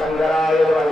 शंकराय नमः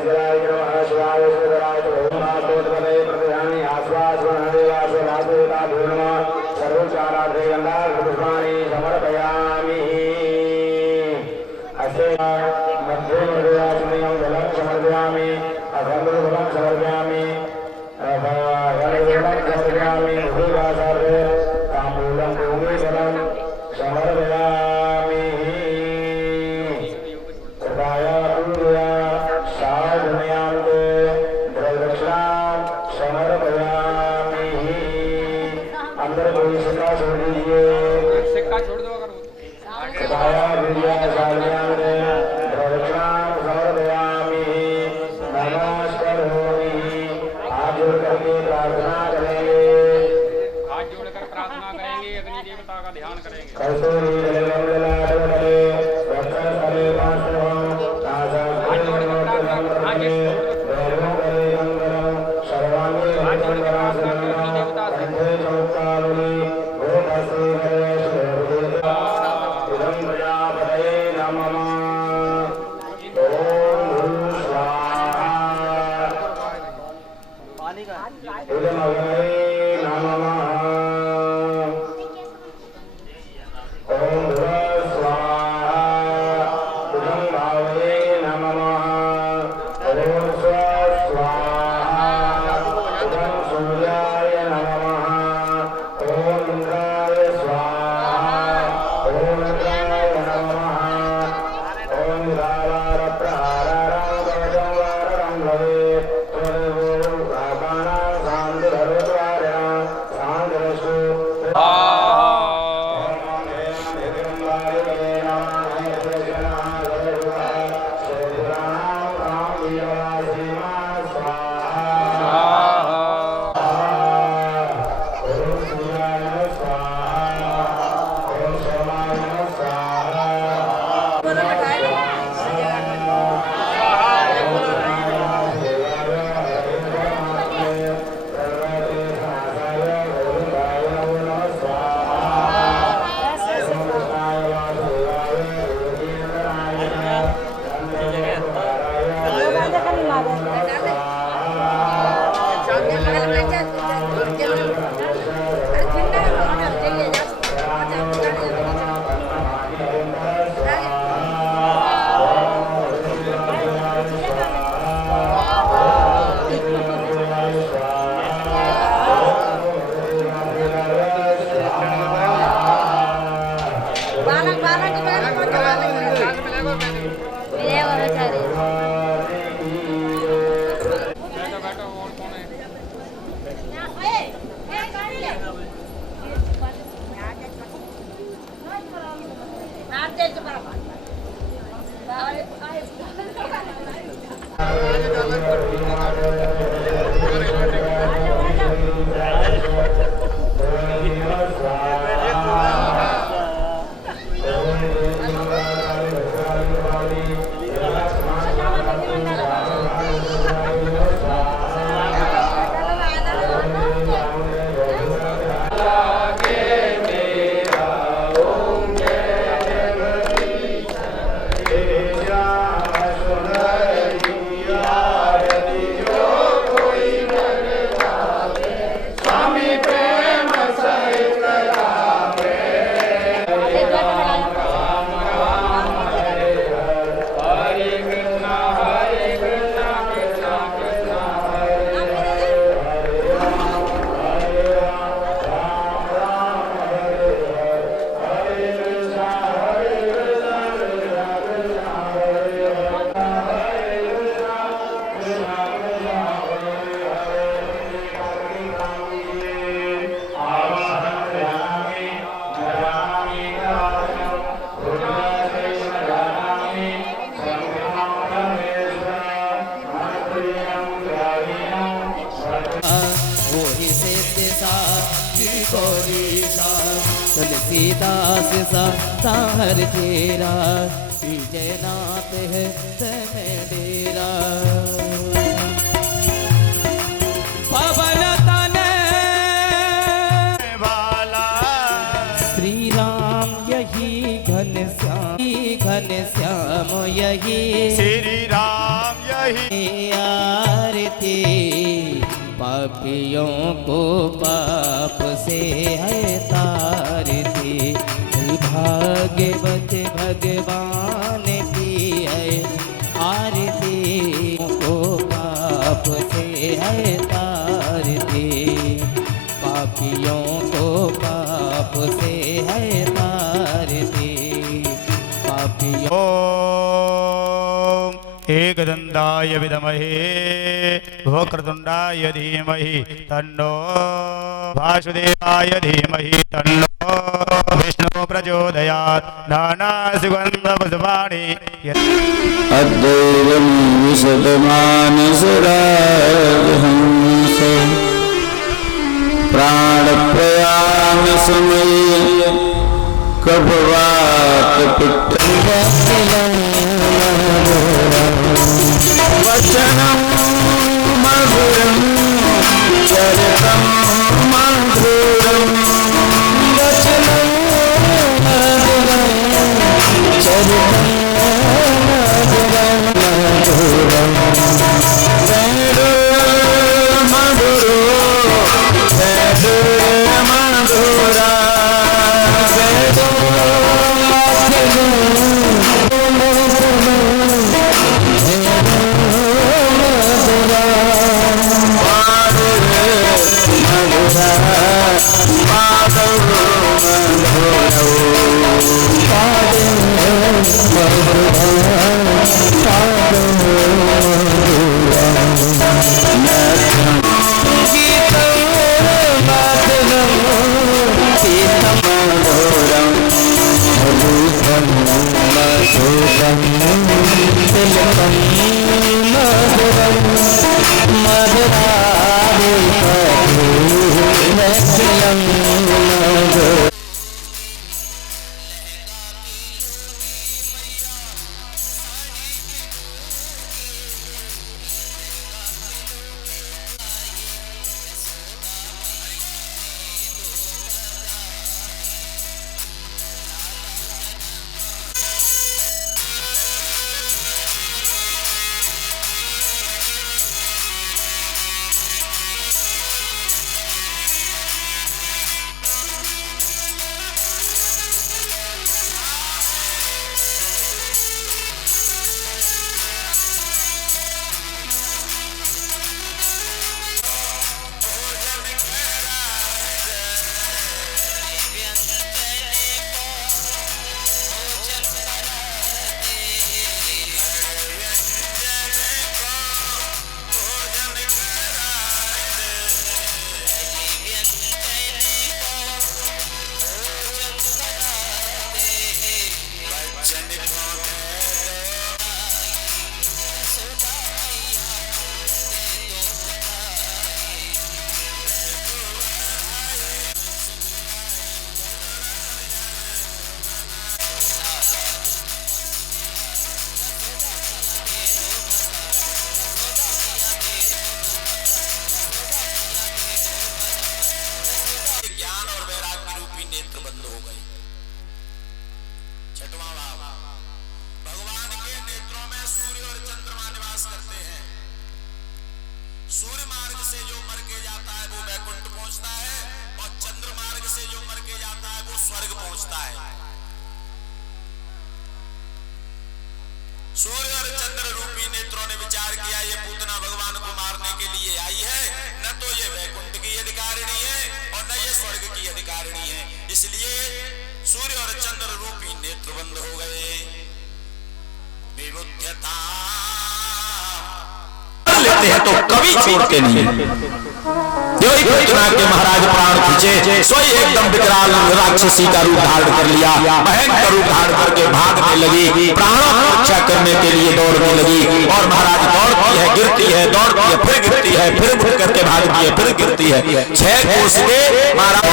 तुलसीदास सा ताहर तेरा, विजयनाथ है समय डेरा। पवन तने वाला श्री राम यही घनश्याम, घनश्याम यही श्री राम यही आरती, पापियों को पाप से है तारती, भाग्यवत भगवान की है आरती, को पाप से है तारती, पापियों को पाप से है तारती, पापियों। ओम एकदंताय विद्महे वक्रतुंडाय धीमहि तन्नो वासुदेवाय धीमहि तन्नो विष्णु प्रचोदयात्। नानासुगन्धपुष्पाणि अद्वैतं विशदमानसराजहंस, प्राणप्रयाण समये कफवातपित्तं वचनं मधुरं चरितं मधुरं, वचनं मधुरं चरितं मधुरं, मधुरं वेदो मधुरो वेदो मधुरा, वेदो सूर्य और चंद्र रूपी नेत्रों ने विचार किया ये पूतना भगवान को मारने के लिए आई है, न तो ये वैकुंठ की अधिकारिणी है और न ये स्वर्ग की अधिकारिणी है, इसलिए सूर्य और चंद्र रूपी नेत्र बंद हो गए। विबुध्यता लेते हैं तो कभी छोड़ते नहीं। देवई पूतना के महाराज प्राण खींचे, सोई एकदम विकराल राक्षसी का रूप धारण कर लिया, भयंकर रूप धारण करके भागने लगी, प्राणों की रक्षा करने के लिए दौड़ने लगी और महाराज दौड़ती है, गिरती है, दौड़ती है, फिर गिरती है, फिर मुड़ करके भागती है, फिर गिरती है। 6 कोस के महाराज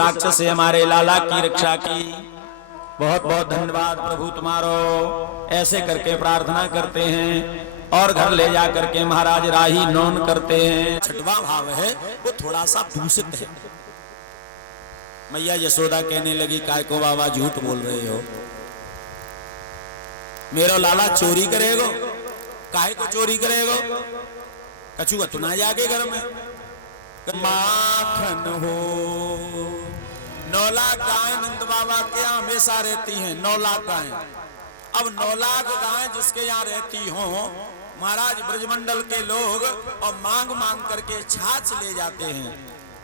राक्षस से हमारे लाला की रक्षा की। बहुत बहुत धन्यवाद प्रभु तुम्हारो। ऐसे करके प्रार्थना करते हैं और घर ले जा करके महाराज राही नौन करते हैं। छठवां भाव है वो थोड़ा सा दूषित है। मैया यशोदा कहने लगी काय को बाबा झूठ बोल रहे हो, मेरा लाला चोरी करेगो? काहे को चोरी करेगो? कछुआ तो ना जाके घर में माखन हो। 9 लाख गायें नंद बाबा के यहाँ हमेशा रहती हैं। 9 लाख गायें। अब 9 लाख गायें जिसके यहाँ रहती हो, महाराज ब्रजमंडल के लोग और मांग मांग करके छाछ ले जाते हैं।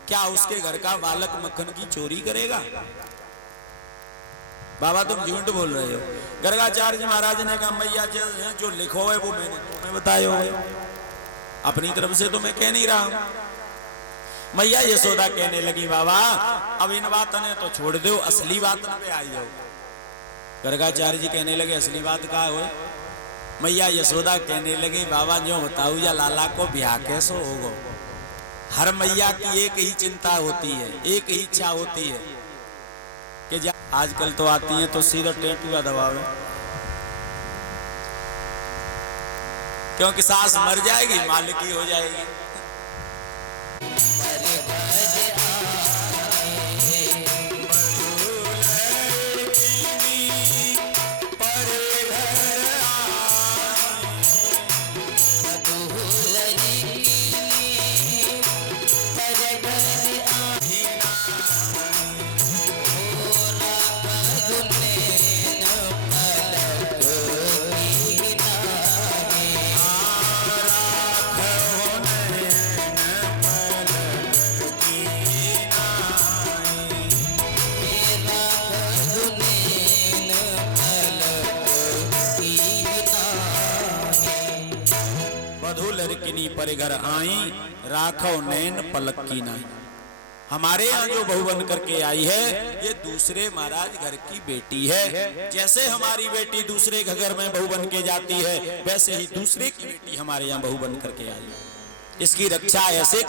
क्या उसके घर का बालक मक्खन की चोरी करेगा? बाबा तुम झूठ बोल रहे हो। गर्गाचार्य महाराज ने कहा मैया जो लिखो है वो मैंने तुम्हें बताया है, अपनी तरफ से तो मैं कह नहीं रहा हूं। मैया यशोदा कहने लगी बाबा अब इन बातों ने तो छोड़ दो, असली बात पे आई जाओ। गर्गाचार्य जी कहने लगे असली बात का हो? मैया यशोदा कहने लगी बाबा जो बताऊ या लाला को ब्याह कैसे होगा। हर मैया की एक ही चिंता होती है, एक ही इच्छा होती है कि आजकल तो आती है तो सीधा टेटू का दबाव है, क्योंकि सास मर जाएगी मालिकी हो जाएगी। पर घर आई राखो नैन पलक की नाई। हमारे यहाँ जो बहू बन करके आई है ये दूसरे महाराज घर की बेटी है। जैसे हमारी बेटी दूसरे घर में बहू बन के जाती है वैसे ही दूसरे की बेटी हमारे यहाँ बहू बन करके आई है। इसकी रक्षा ऐसे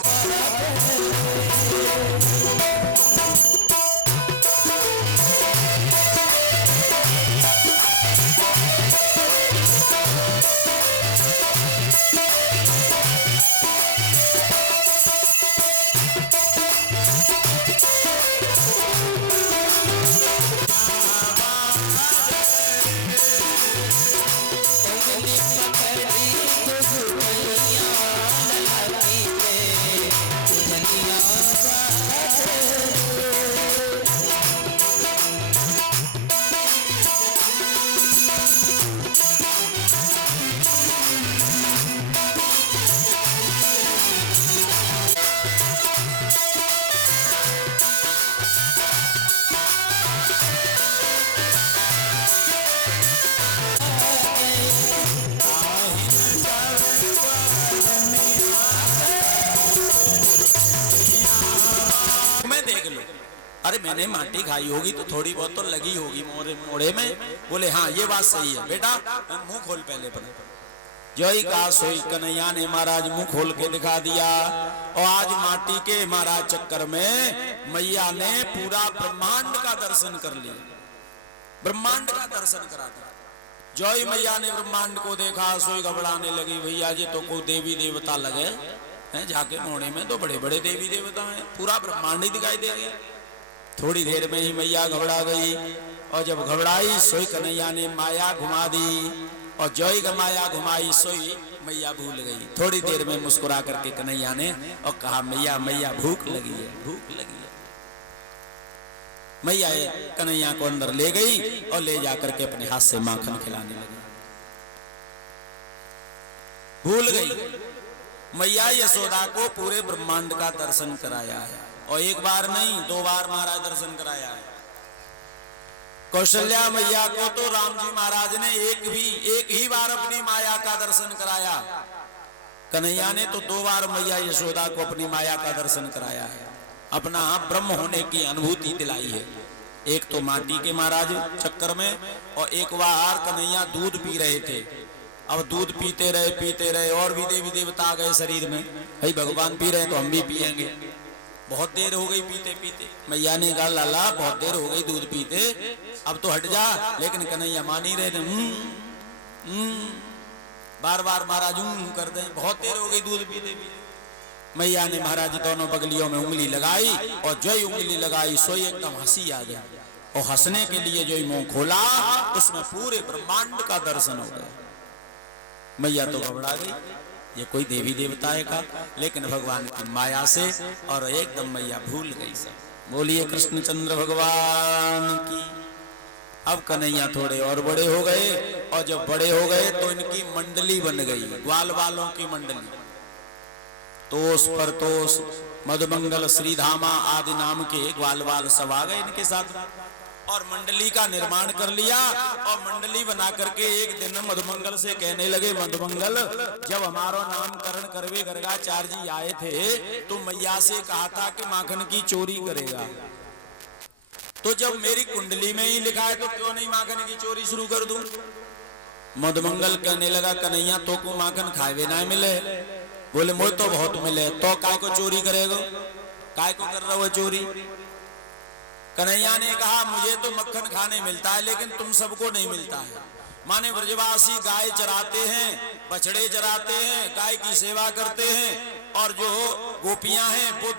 अरे मैंने माटी खाई होगी तो थोड़ी बहुत तो लगी होगी मोड़े में। बोले हाँ ये बात सही है बेटा, मुंह खोल पहले पर। जय का सोई कन्हैया ने महाराज मुंह खोल के दिखा दिया। और आज माटी के महाराज चक्कर में मैया ने पूरा ब्रह्मांड का दर्शन कर लिया, ब्रह्मांड का दर्शन करा दिया। जय मैया ने ब्रह्मांड को देखा, सोई घबराने लगी। भैया जी तो कोई देवी देवता लगे हैं, जाके मोड़े में तो बड़े बड़े देवी देवता हैं, पूरा ब्रह्मांड ही दिखाई दे गया। थोड़ी देर में ही मैया घबरा गई और जब घबराई सोई कन्हैया ने माया घुमा दी और जय का माया घुमाई सोई मैया भूल गई। थोड़ी देर में मुस्कुरा करके कन्हैया ने और कहा मैया मैया भूख लगी है, भूख लगी है। मैया कन्हैया को अंदर ले गई और ले जाकर के अपने हाथ से माखन खिलाने लगी। भूल गई मैया यशोदा को पूरे ब्रह्मांड का दर्शन कराया है और एक बार नहीं 2 बार महाराज दर्शन कराया है। कौशल्या मैया को तो राम जी महाराज ने एक ही बार अपनी माया का दर्शन कराया। कन्हैया ने तो 2 बार मैया यशोदा को अपनी माया का दर्शन कराया है, अपना ब्रह्म होने की अनुभूति दिलाई है। एक तो माटी के महाराज चक्कर में और एक बार कन्हैया दूध पी रहे थे। अब दूध पीते रहे और भी देवी देवता आ गए शरीर में। भाई भगवान पी रहे तो हम भी पिएंगे। बहुत देर हो गई पीते पीते। मैया ने कहा लाला बहुत देर हो गई दूध पीते, अब तो हट जा। लेकिन कन्हैया मान ही रहे थे। बार बार महाराज कर दे, बहुत देर हो गई दूध पीते पीते। मैया ने महाराज दोनों बगलियों में उंगली लगाई और जो उंगली लगाई सोई एकदम हंसी आ गया और हंसने के लिए जो मुंह खोला उसमें पूरे ब्रह्मांड का दर्शन हो गया। मैया तो घबरा गई, ये कोई देवी देवता है का, लेकिन भगवान की माया से और एकदम मैया भूल गई सब। बोलिए कृष्णचंद्र भगवान की। अब कन्हैया थोड़े और बड़े हो गए और जब बड़े हो गए तो इनकी मंडली बन गई, ग्वाल वालों की मंडली। तोष परतोष मधुमंगल श्रीधामा आदि नाम के ग्वाल वाल सब आ गए इनके साथ। और मंडली का निर्माण कर लिया और मंडली बना करके एक दिन मधुमंगल से कहने लगे, मधुमंगल जब हमारा नामकरण करवे गर्गाचार्य जी आए थे तो मैया से कहा था कि माखन की चोरी करेगा, तो जब मेरी कुंडली में ही लिखा है तो क्यों नहीं माखन की चोरी शुरू कर दूं। मधुमंगल कहने लगा, कन्हैया तो को माखन खावे ना मिले। बोले मोह तो बहुत मिले, तो काय को चोरी करेगा, काय को कर रहा हो चोरी। कन्हैया ने कहा, मुझे तो मक्खन खाने मिलता है लेकिन तुम सबको नहीं मिलता है। माने ब्रजवासी गाय चराते हैं, बछड़े चराते हैं, गाय की सेवा करते हैं और जो गोपियां हैं वो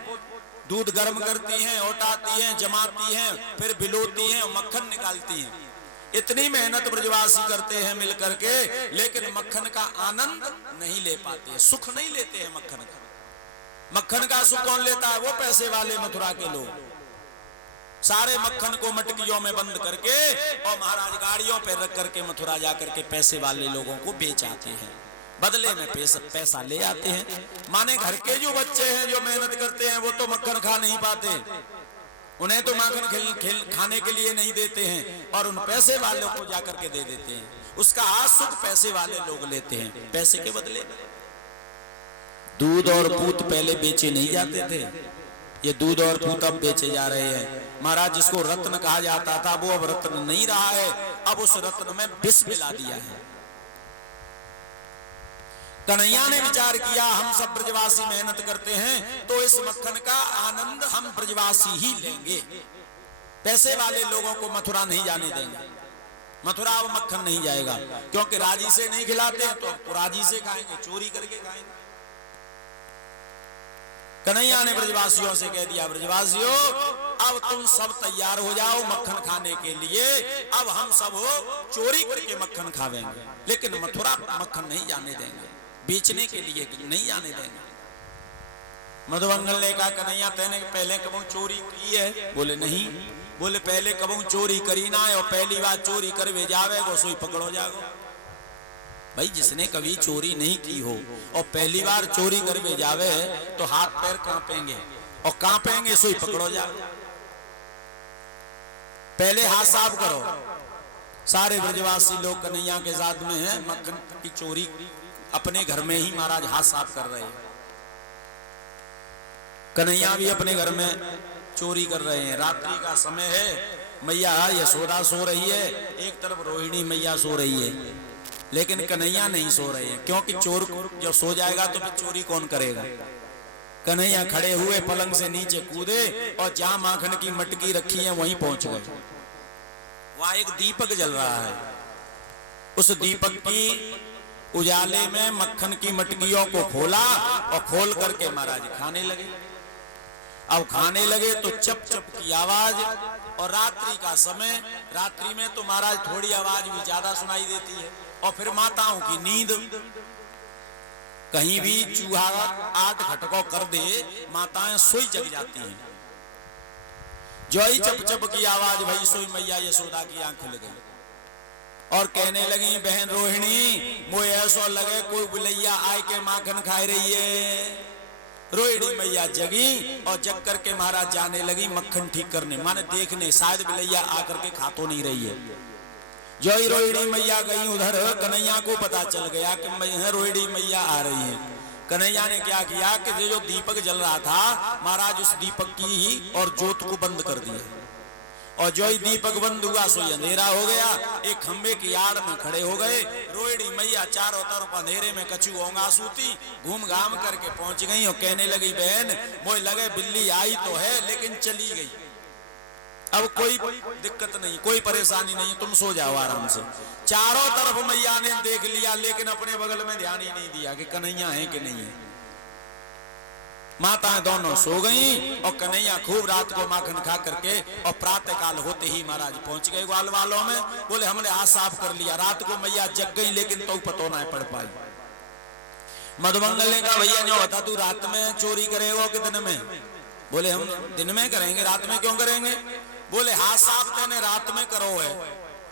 दूध गर्म करती हैं, औटाती हैं, जमाती हैं, फिर बिलोती हैं और मक्खन निकालती हैं। इतनी मेहनत ब्रजवासी करते हैं मिल करके, लेकिन मक्खन का आनंद नहीं ले पाते, सुख नहीं लेते हैं मक्खन का। मक्खन का सुख कौन लेता है? वो पैसे वाले मथुरा के लोग। सारे मक्खन को मटकियों में बंद करके और महाराज गाड़ियों पर रख करके मथुरा जाकर के पैसे वाले लोगों को बेच आते हैं, बदले में पैसा ले आते हैं। माने घर के जो बच्चे हैं जो मेहनत करते हैं वो तो मक्खन खा नहीं पाते, उन्हें तो माखन खाने के लिए नहीं देते हैं और उन पैसे वालों को जाकर के दे देते हैं। उसका सुख पैसे वाले लोग लेते हैं पैसे के बदले। दूध और पूत पहले बेचे नहीं जाते थे, ये दूध और पूत अब बेचे जा रहे हैं। महाराज जिसको रत्न कहा जाता था वो अब रत्न नहीं रहा है, अब उस रत्न में विष मिला दिया है। कन्हैया ने विचार किया, हम सब ब्रजवासी मेहनत करते हैं तो इस मक्खन का आनंद हम ब्रजवासी ही लेंगे, पैसे वाले लोगों को मथुरा नहीं जाने देंगे। मथुरा अब मक्खन नहीं जाएगा, क्योंकि राजी से नहीं खिलाते हैं तो राजी से खाएंगे, चोरी करके खाएंगे। कन्हैया ने ब्रजवासियों से कह दिया, ब्रजवासियों अब तुम सब तैयार हो जाओ मक्खन खाने के लिए, अब हम सब चोरी करके मक्खन खावेंगे, लेकिन मथुरा मक्खन नहीं जाने देंगे, बेचने के लिए नहीं जाने देंगे। मधुमंगल ने कहा, कन्हैया तेने पहले कबू चोरी की है? बोले नहीं। बोले पहले कबू चोरी करी ना है और पहली बार चोरी करवे जावे गो सोई पकड़ो जागो। भाई जिसने कभी चोरी नहीं की हो और पहली बार चोरी करवे जावे तो हाथ पैर कांपेंगे और कांपेंगे सोई पकड़ो जाओ। पहले हाथ साफ करो। सारे ब्रजवासी लोग कन्हैया के साथ में हैं, मक्खन की चोरी अपने घर में ही महाराज हाथ साफ कर रहे हैं। कन्हैया भी अपने घर में चोरी कर रहे हैं। रात्रि का समय है, मैया यशोदा सो रही है, एक तरफ रोहिणी मैया सो रही है, लेकिन कन्हैया नहीं सो रहे हैं, क्योंकि चोर जब सो जाएगा तो फिर चोरी कौन करेगा। कन्हैया खड़े हुए पलंग से नीचे कूदे और जहां माखन की मटकी रखी है वहीं पहुंच गए। वहां एक दीपक जल रहा है, उस दीपक की उजाले में मक्खन की मटकियों को खोला और खोल करके महाराज खाने लगे। अब खाने लगे तो चप चप की आवाज, और रात्रि का समय, रात्रि में तो महाराज थोड़ी आवाज भी ज्यादा सुनाई देती है, और फिर माताओं की नींद, कहीं भी चूहा आठ खटको कर दे माताएं सोई जग जाती हैं। जो ही चप चप की आवाज भई सोई मैया यशोदा की आंख खुल गई और कहने लगी, बहन रोहिणी मोए ऐसा लगे कोई बुलैया आए के माखन खाए रही है। रोहिणी मैया जगी और जग करके महाराज जाने लगी मक्खन ठीक करने, माने देखने शायद बुलैया आकर के खा तो नहीं रही है। जो ही रोहिणी मैया गई उधर, कन्हैया को पता चल गया कि रोहिणी मैया आ रही है। कन्हैया ने क्या किया कि जो दीपक जल रहा था महाराज उस दीपक की ही और जोत को बंद कर दिया, और जो ही दीपक बंद हुआ सो अंधेरा हो गया। एक खंबे की आड़ में खड़े हो गए। रोहिणी मैया चारों तरफ अंधेरे में कछु होंगा सूती घूम घाम करके पहुंच गई और कहने लगी, बहन मोए लगे बिल्ली आई तो है लेकिन चली गई, अब कोई दिक्कत नहीं, कोई परेशानी नहीं, तुम सो जाओ आराम से। चारों तरफ मैया ने देख लिया लेकिन अपने बगल में ध्यान ही नहीं दिया कि कन्हैया है कि नहीं है। माताएं दोनों सो गईं और कन्हैया खूब रात को माखन खा करके और प्रातः काल होते ही महाराज पहुंच गए ग्वाल वालों में। बोले हमने हाथ साफ कर लिया। रात को मैया जग गई लेकिन तो पतो ना पड़ पाई। मधुमंगल ने कहा, भैया जो बता तू रात में चोरी करेगा कि दिन में? बोले हम दिन में करेंगे, रात में क्यों करेंगे? बोले हाथ साफ तेने रात में करो है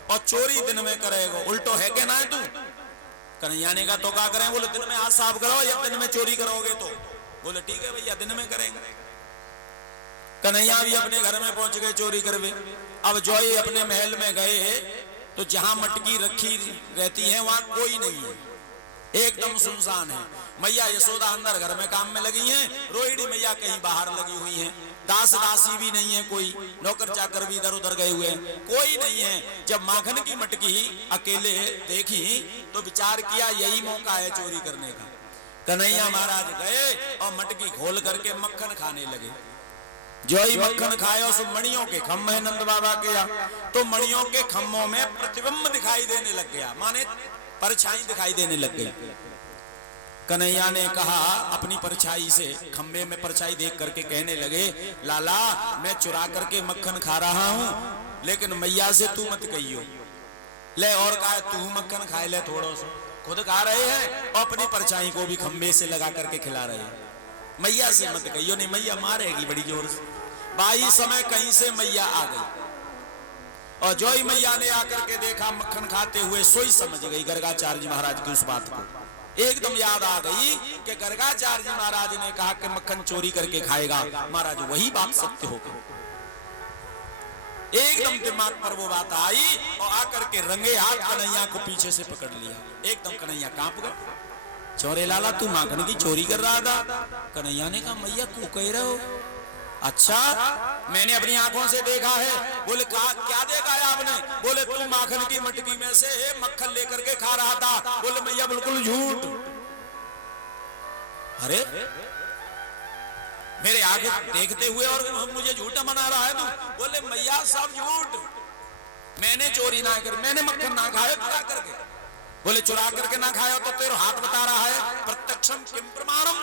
और चोरी दिन में करेगा, उल्टो है कि ना तू? कन्हैया ने कहा तो क्या करें? बोले दिन में हाथ साफ करो या दिन में चोरी करोगे तो? बोले ठीक है भैया दिन में करेंगे। कन्हैया भी अपने घर में पहुंच गए चोरी करवे। अब जोई अपने महल में गए तो जहां मटकी रखी रहती है वहां कोई नहीं है, एकदम सुनसान है। मैया यशोदा अंदर घर में काम में लगी हैं, रोहिणी मैया कहीं बाहर लगी हुई हैं, दास दासी भी नहीं है, कोई नौकर चाकर भी इधर उधर गए हुए हैं, कोई नहीं है। जब माखन की मटकी अकेले देखी तो विचार किया यही मौका है चोरी करने का। कन्हैया महाराज गए और मटकी खोल करके मक्खन खाने लगे। जो ही मक्खन खाया उस मणियों के खम्भ है नंद बाबा के यहाँ, तो मणियों के खम्भों में प्रतिबिंब दिखाई देने लग गया, माने परछाई दिखाई देने लग गई। कन्हैया ने कहा अपनी परछाई से, खम्भे में परछाई देख करके कहने लगे, लाला मैं चुरा करके मक्खन खा रहा हूं, लेकिन मैया से तू मत कहियो। ले और कहा तू मक्खन खाए ले, थोड़ा सा खुद खा रहे हैं और अपनी परछाई को भी खम्भे से लगा करके खिला रहे हैं। मैया से मत कहियो, नहीं मैया मारेगी बड़ी जोर से। बाई समय कहीं से मैया आ गई और जो ही मैया ने आकर के देखा मक्खन खाते हुए, सोई समझ गई गर्गाचार्य जी महाराज की उस बात को, एकदम याद आ गई कि गर्गाचार्य जी महाराज ने कहा कि मक्खन चोरी करके खाएगा, महाराज वही बात सत्य हो गई। एकदम दिमाग पर वो बात आई और आकर के रंगे हाथ कन्हैया को पीछे से पकड़ लिया। एकदम कन्हैया कांप गए। चोरे लाला तू माखन की चोरी कर रहा था? कन्हैया ने कहा मैया को कह रहे हो? अच्छा मैंने अपनी आंखों से देखा है। बोले कहा क्या देखा है आपने? बोले तू माखन की मटकी में से मक्खन लेकर के खा रहा था। बोले मैया बिल्कुल झूठ। अरे मेरे आगे देखते हुए और मुझे झूठा मना रहा है तू? बोले मैया सब झूठ, मैंने चोरी ना कर, मैंने मक्खन ना खाया चुरा करके। बोले चुरा करके ना खाया तो तेरा हाथ बता रहा है, प्रत्यक्षम किम प्रमाणम,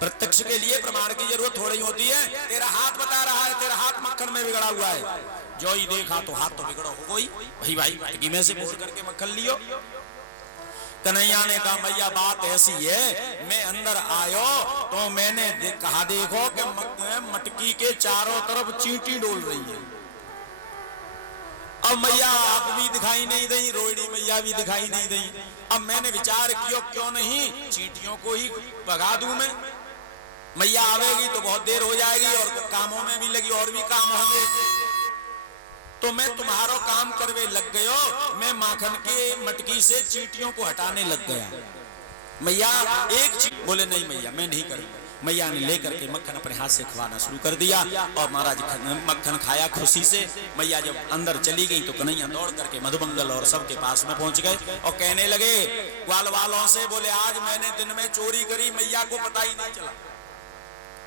प्रत्यक्ष के लिए प्रमाण की जरूरत थोड़ी होती है, तेरा हाथ बता रहा है, तेरा हाथ मक्खन में बिगड़ा हुआ है। जो ही देखा तो हाथ तो बिगड़ा हो गई, भाई भाई मटकी में से बोल करके मक्खन लियो। कन्हैया ने कहा मैया बात ऐसी है, मैं अंदर आयो तो मैंने कहा देखो कि मटकी के चारों तरफ चींटी डोल रही है। अब मैया आप भी दिखाई नहीं दी, रोहिणी मैया भी दिखाई नहीं दी। अब मैंने विचार किया क्यों नहीं चींटियों को ही भगा दूं मैं, मैया आवेगी तो बहुत देर हो जाएगी और कामों में भी लगी और भी काम होंगे, तो मैं तुम्हारा काम करवे लग गयो। मैं माखन के मटकी से चींटियों को हटाने लग गया। मैया एक बोले नहीं मैया मैं नहीं करूंगा। मैया ने लेकर के मक्खन अपने हाथ से खवाना शुरू कर दिया और महाराज मक्खन खाया खुशी से। मैया जब अंदर चली गई तो कन्हैया दौड़ करके मधुमंगल और सबके पास में पहुंच गए और कहने लगे ग्वाल वालों से, बोले आज मैंने दिन में चोरी करी, मैया को पता ही नहीं चला,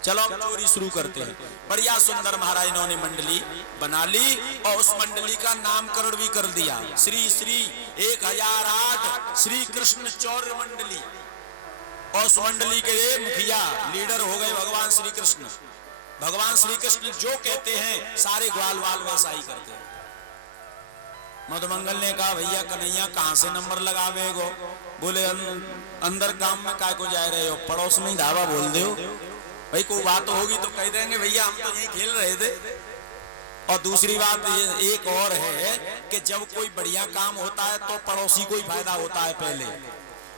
चलो अब चोरी शुरू करते हैं। बढ़िया सुंदर महाराज इन्होंने मंडली बना ली और उस मंडली का नामकरण भी कर दिया, श्री श्री 1008 श्री कृष्ण चौर्य मंडली। और उस मंडली के मुखिया लीडर हो गए भगवान श्री कृष्ण। भगवान श्री कृष्ण जो कहते हैं सारे ग्वाल वाल वैसा ही करते हैं। मधुमंगल ने कहा भैया कन्हैया कहां से नंबर लगावे गो? बोले अंदर काम में काय को जा रहे हो, पड़ोस में ही धावा बोल दो, भाई कोई बात होगी तो कह देंगे भैया हम तो यही खेल रहे थे। और दूसरी बात ये एक और है कि जब कोई बढ़िया काम होता है तो पड़ोसी को ही फायदा होता है पहले,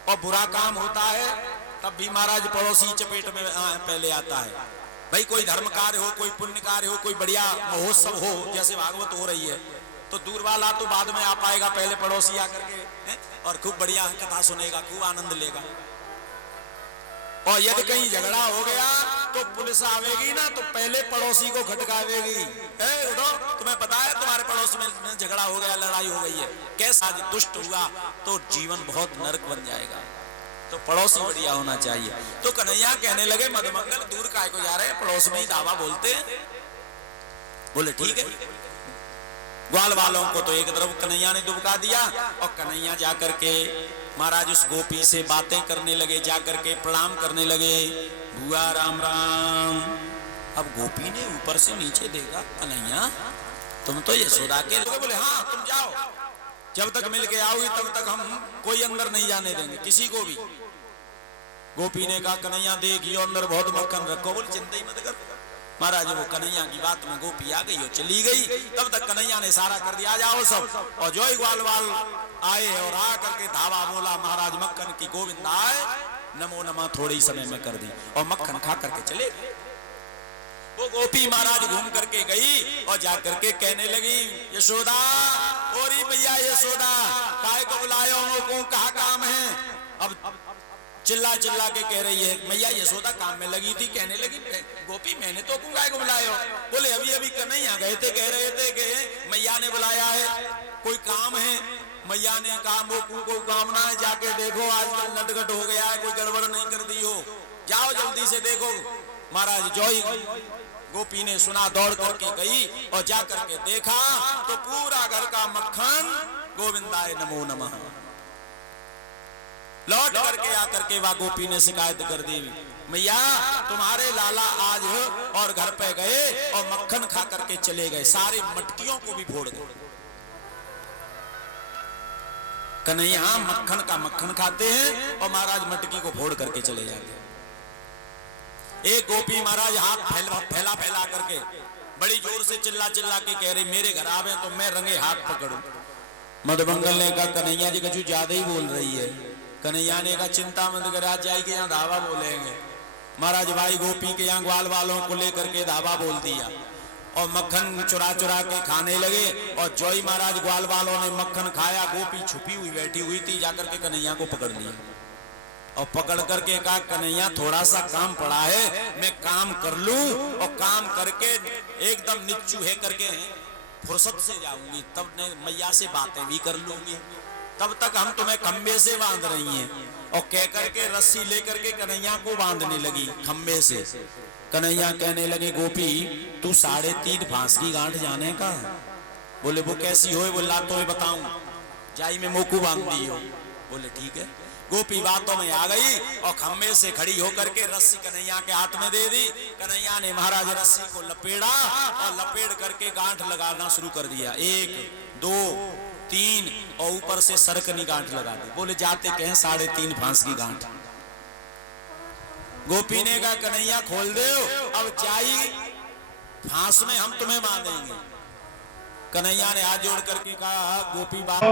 और बुरा काम होता है तब भी महाराज पड़ोसी चपेट में पहले आता है। भाई कोई धर्म कार्य हो, कोई पुण्य कार्य हो, कोई बढ़िया महोत्सव हो, जैसे भागवत हो रही है, तो दूर वाला तो बाद में आ पाएगा, पहले पड़ोसी आकर के और खूब बढ़िया कथा सुनेगा, खूब आनंद लेगा। और यदि कहीं झगड़ा हो गया तो पुलिस आवेगी ना तो पहले पड़ोसी को खटकावेगी, उठो तुम्हें पता है तुम्हारे पड़ोस में झगड़ा हो गया, लड़ाई हो गई है, कैसा दुष्ट हुआ तो जीवन बहुत नरक बन जाएगा, तो पड़ोसी बढ़िया होना चाहिए। तो कन्हैया कहने लगे मधुमंगल दूर काय को जा रहे हैं, पड़ोस में ही दावा बोलते हैं। बोले ठीक है। ग्वाल वालों को तो एक तरफ कन्हैया ने दुबका दिया और कन्हैया जाकर के महाराज उस गोपी से बातें करने लगे, जाकर के प्रणाम करने लगे, बुआ राम राम। अब गोपी ने ऊपर से नीचे देखा, कन्हैया तुम तो यशोदा के लोग। बोले हाँ तुम जाओ, जब तक मिल के आओगी तब तक हम कोई अंदर नहीं जाने देंगे किसी को भी। गोपी ने कहा कन्हैया देखियो अंदर बहुत मक्खन रखो। बोले चिंता ही मत कर। महाराज वो कन्हैया की बात में गोपी आ गई और चली गई। तब तक कन्हैया ने इशारा कर दिया जाओ सब, और जो ही ग्वाल वाल आए और आ करके धावा बोला महाराज मक्खन की गोविंदा आए, नमो नमा थोड़े ही समय में कर दी और मक्खन खा करके चले। वो गोपी महाराज घूम करके गई और जा करके कहने लगी, यशोदा, ओरी मैया यशोदा, काय को बुलायो को, कहा काम है? अब चिल्ला चिल्ला के कह रही है। मैया यशोदा काम में लगी थी, कहने लगी, गोपी मैंने तो काय को बुलायो? बोले अभी अभी कन्हैया गए थे, कह रहे थे कि मैया ने बुलाया है, कोई काम है? मैया ने कहा वो कोई काम ना है, जाके देखो, आजकल नटखट हो गया है, कोई गड़बड़ नहीं कर दी हो, जाओ जल्दी से देखो। महाराज जोई गोपी ने सुना, दौड़ करके गई और जा करके देखा तो पूरा घर का मक्खन गोविंदाय नमो नमः। लौट करके आकर के वह गोपी ने शिकायत कर दी, मैया तुम्हारे लाला आज और घर पे गए और मक्खन खा करके चले गए, सारे मटकियों को भी फोड़ गए। कन्हैया मक्खन का मक्खन खाते हैं और महाराज मटकी को फोड़ करके चले जाते हैं। एक गोपी महाराज हाथ फैला फैला करके बड़ी जोर से चिल्ला चिल्ला के कह रही, मेरे घर आवे तो मैं रंगे हाथ पकड़ूं। मधुमंगल ने कहा, कन्हैया जी कुछ ज्यादा ही बोल रही है। कन्हैया ने कहा, चिंता मत कर, आज जाएगी यहाँ धावा बोलेंगे। महाराज भाई गोपी के यहाँ ग्वाल वालों को लेकर के धावा बोल दिया और मक्खन चुरा चुरा के खाने लगे। और जोई महाराज ग्वाल वालों ने मक्खन खाया, गोपी छुपी हुई बैठी हुई थी, जाकर के कन्हैया को पकड़ लिया और पकड़ करके कहा, कन्हैया थोड़ा सा काम पड़ा है, मैं काम कर लूं और काम करके एकदम निचूहे करके फुर्सत से जाऊंगी, तब मैया से बातें भी कर लूंगी, तब तक हम तुम्हें खंबे से बांध रही हैं। और कह करके रस्सी लेकर के कन्हैया को बांधने लगी खंबे से। कन्हैया कहने लगे, गोपी तू 3.5 फांस की गांठ जाने का? बोले वो कैसी हो? बोला तो बताऊं, जाई में मोकू बांध दी हो। बोले ठीक है। गोपी बातों में आ गई और खम्बे से खड़ी होकर के रस्सी कन्हैया के हाथ में दे दी। कन्हैया ने महाराज रस्सी को लपेड़ा और लपेड़ करके गांठ लगाना शुरू कर दिया, 1 2 3 और ऊपर से सरकनी गांठ लगा दी। बोले जाते कहें 3.5 फांस की गांठ। गोपी ने कहा, कन्हैया खोल दे, अब जाई फांस में हम तुम्हें बांधेंगे। कन्हैया ने हाथ जोड़ करके कहा, गोपी बात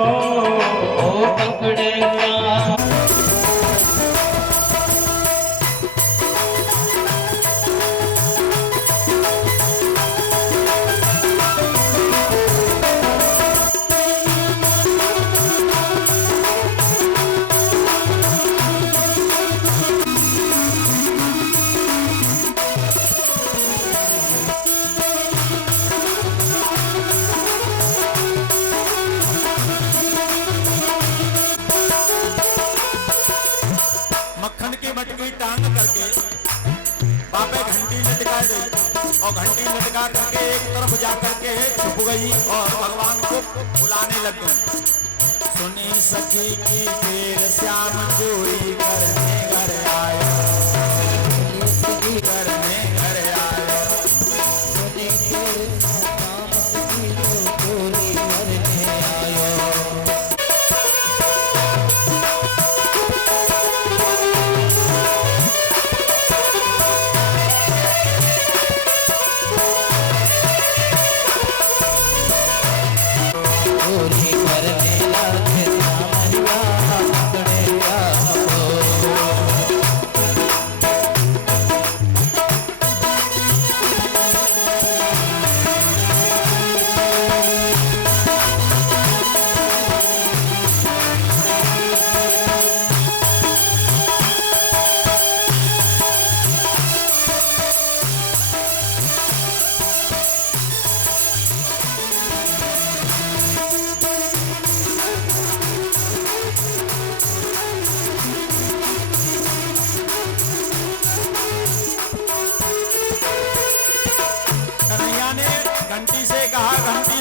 और घंटी लटका करके एक तरफ जा करके छुप गई और भगवान को बुलाने लग गई। सुनी सखी की फिर श्याम चोरी करने घर आया, करने घर आया। सुनी फिर श्याम चोरी करने आया।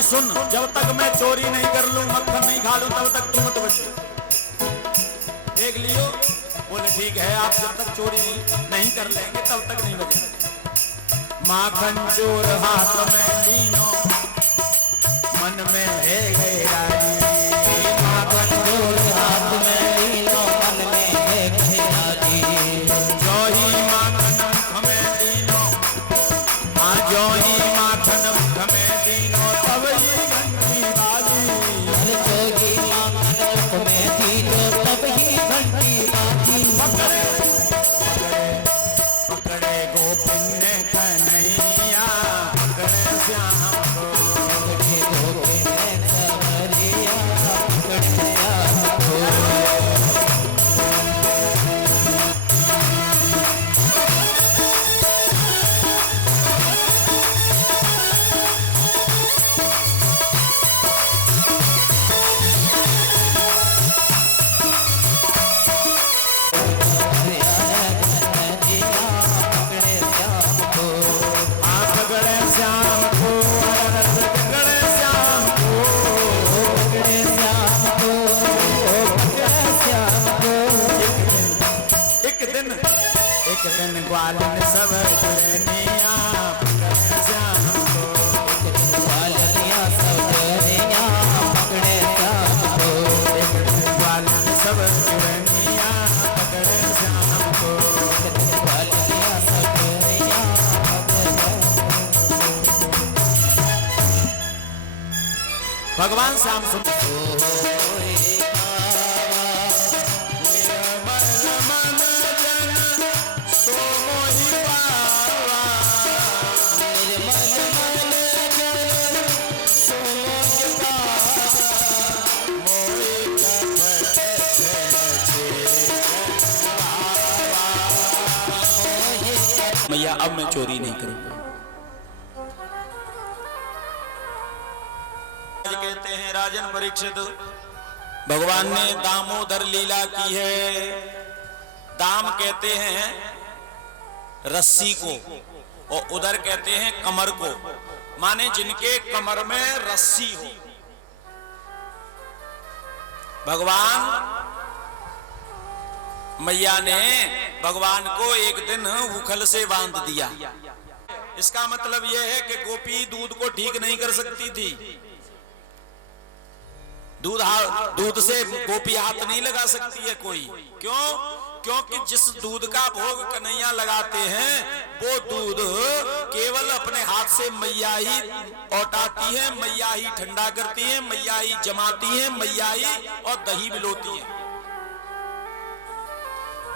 सुन, जब तक मैं चोरी नहीं कर लूं, मक्खन नहीं खा लूं, तब तक तू मत बचो। देख लियो। बोले ठीक है, आप जब तक चोरी नहीं कर लेंगे तब तक नहीं बचेंगे। माखन चोर हाथ में लीनो, मन में है गहराई। माखन चोर हाथ में लीनो, मन में है गहराई। जो ही माखन हमें लीनो, हाँ जो ही माखन हमें लीनो, तब ही घंटी बाजी। जो ही माखन हमें लीनो, तब ही घंटी बाजी। पकड़े पकड़े पकड़े गोपिन ने कन्हैया सब जुड़निया पकड़े श्याम को, वालिया सब जुड़निया पकड़े श्याम को, वालन सब जुड़निया पकड़े श्याम को, वालिया सब जुड़निया भगवान श्याम सुंदर मैया अब मैं चोरी नहीं करूंगा। कहते हैं राजन परीक्षित, भगवान ने दामोदर लीला की है। दाम कहते हैं रस्सी को और उदर कहते हैं कमर को, माने जिनके कमर में रस्सी हो। भगवान मैया ने भगवान को एक दिन उखल से बांध दिया। इसका मतलब यह है कि गोपी दूध को ठीक नहीं कर सकती थी। दूध से गोपी हाथ नहीं लगा सकती है कोई। क्यों? क्योंकि जिस दूध का भोग कन्हैया लगाते हैं वो दूध केवल अपने हाथ से मैया ही औटाती है, मैया ही ठंडा करती है, मैया ही जमाती है, मैया ही और दही मिलोती है।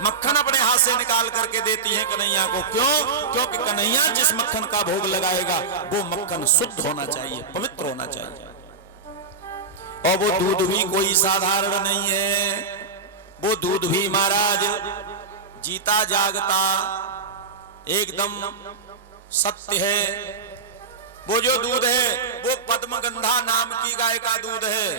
मक्खन अपने हाथ से निकाल करके देती है कन्हैया को। क्यों? क्योंकि कन्हैया जिस मक्खन का भोग लगाएगा वो मक्खन शुद्ध होना चाहिए, पवित्र होना चाहिए। और वो दूध भी कोई साधारण नहीं है। वो दूध भी महाराज जीता जागता एकदम सत्य है। वो जो दूध है वो पद्मगंधा नाम की गाय का दूध है।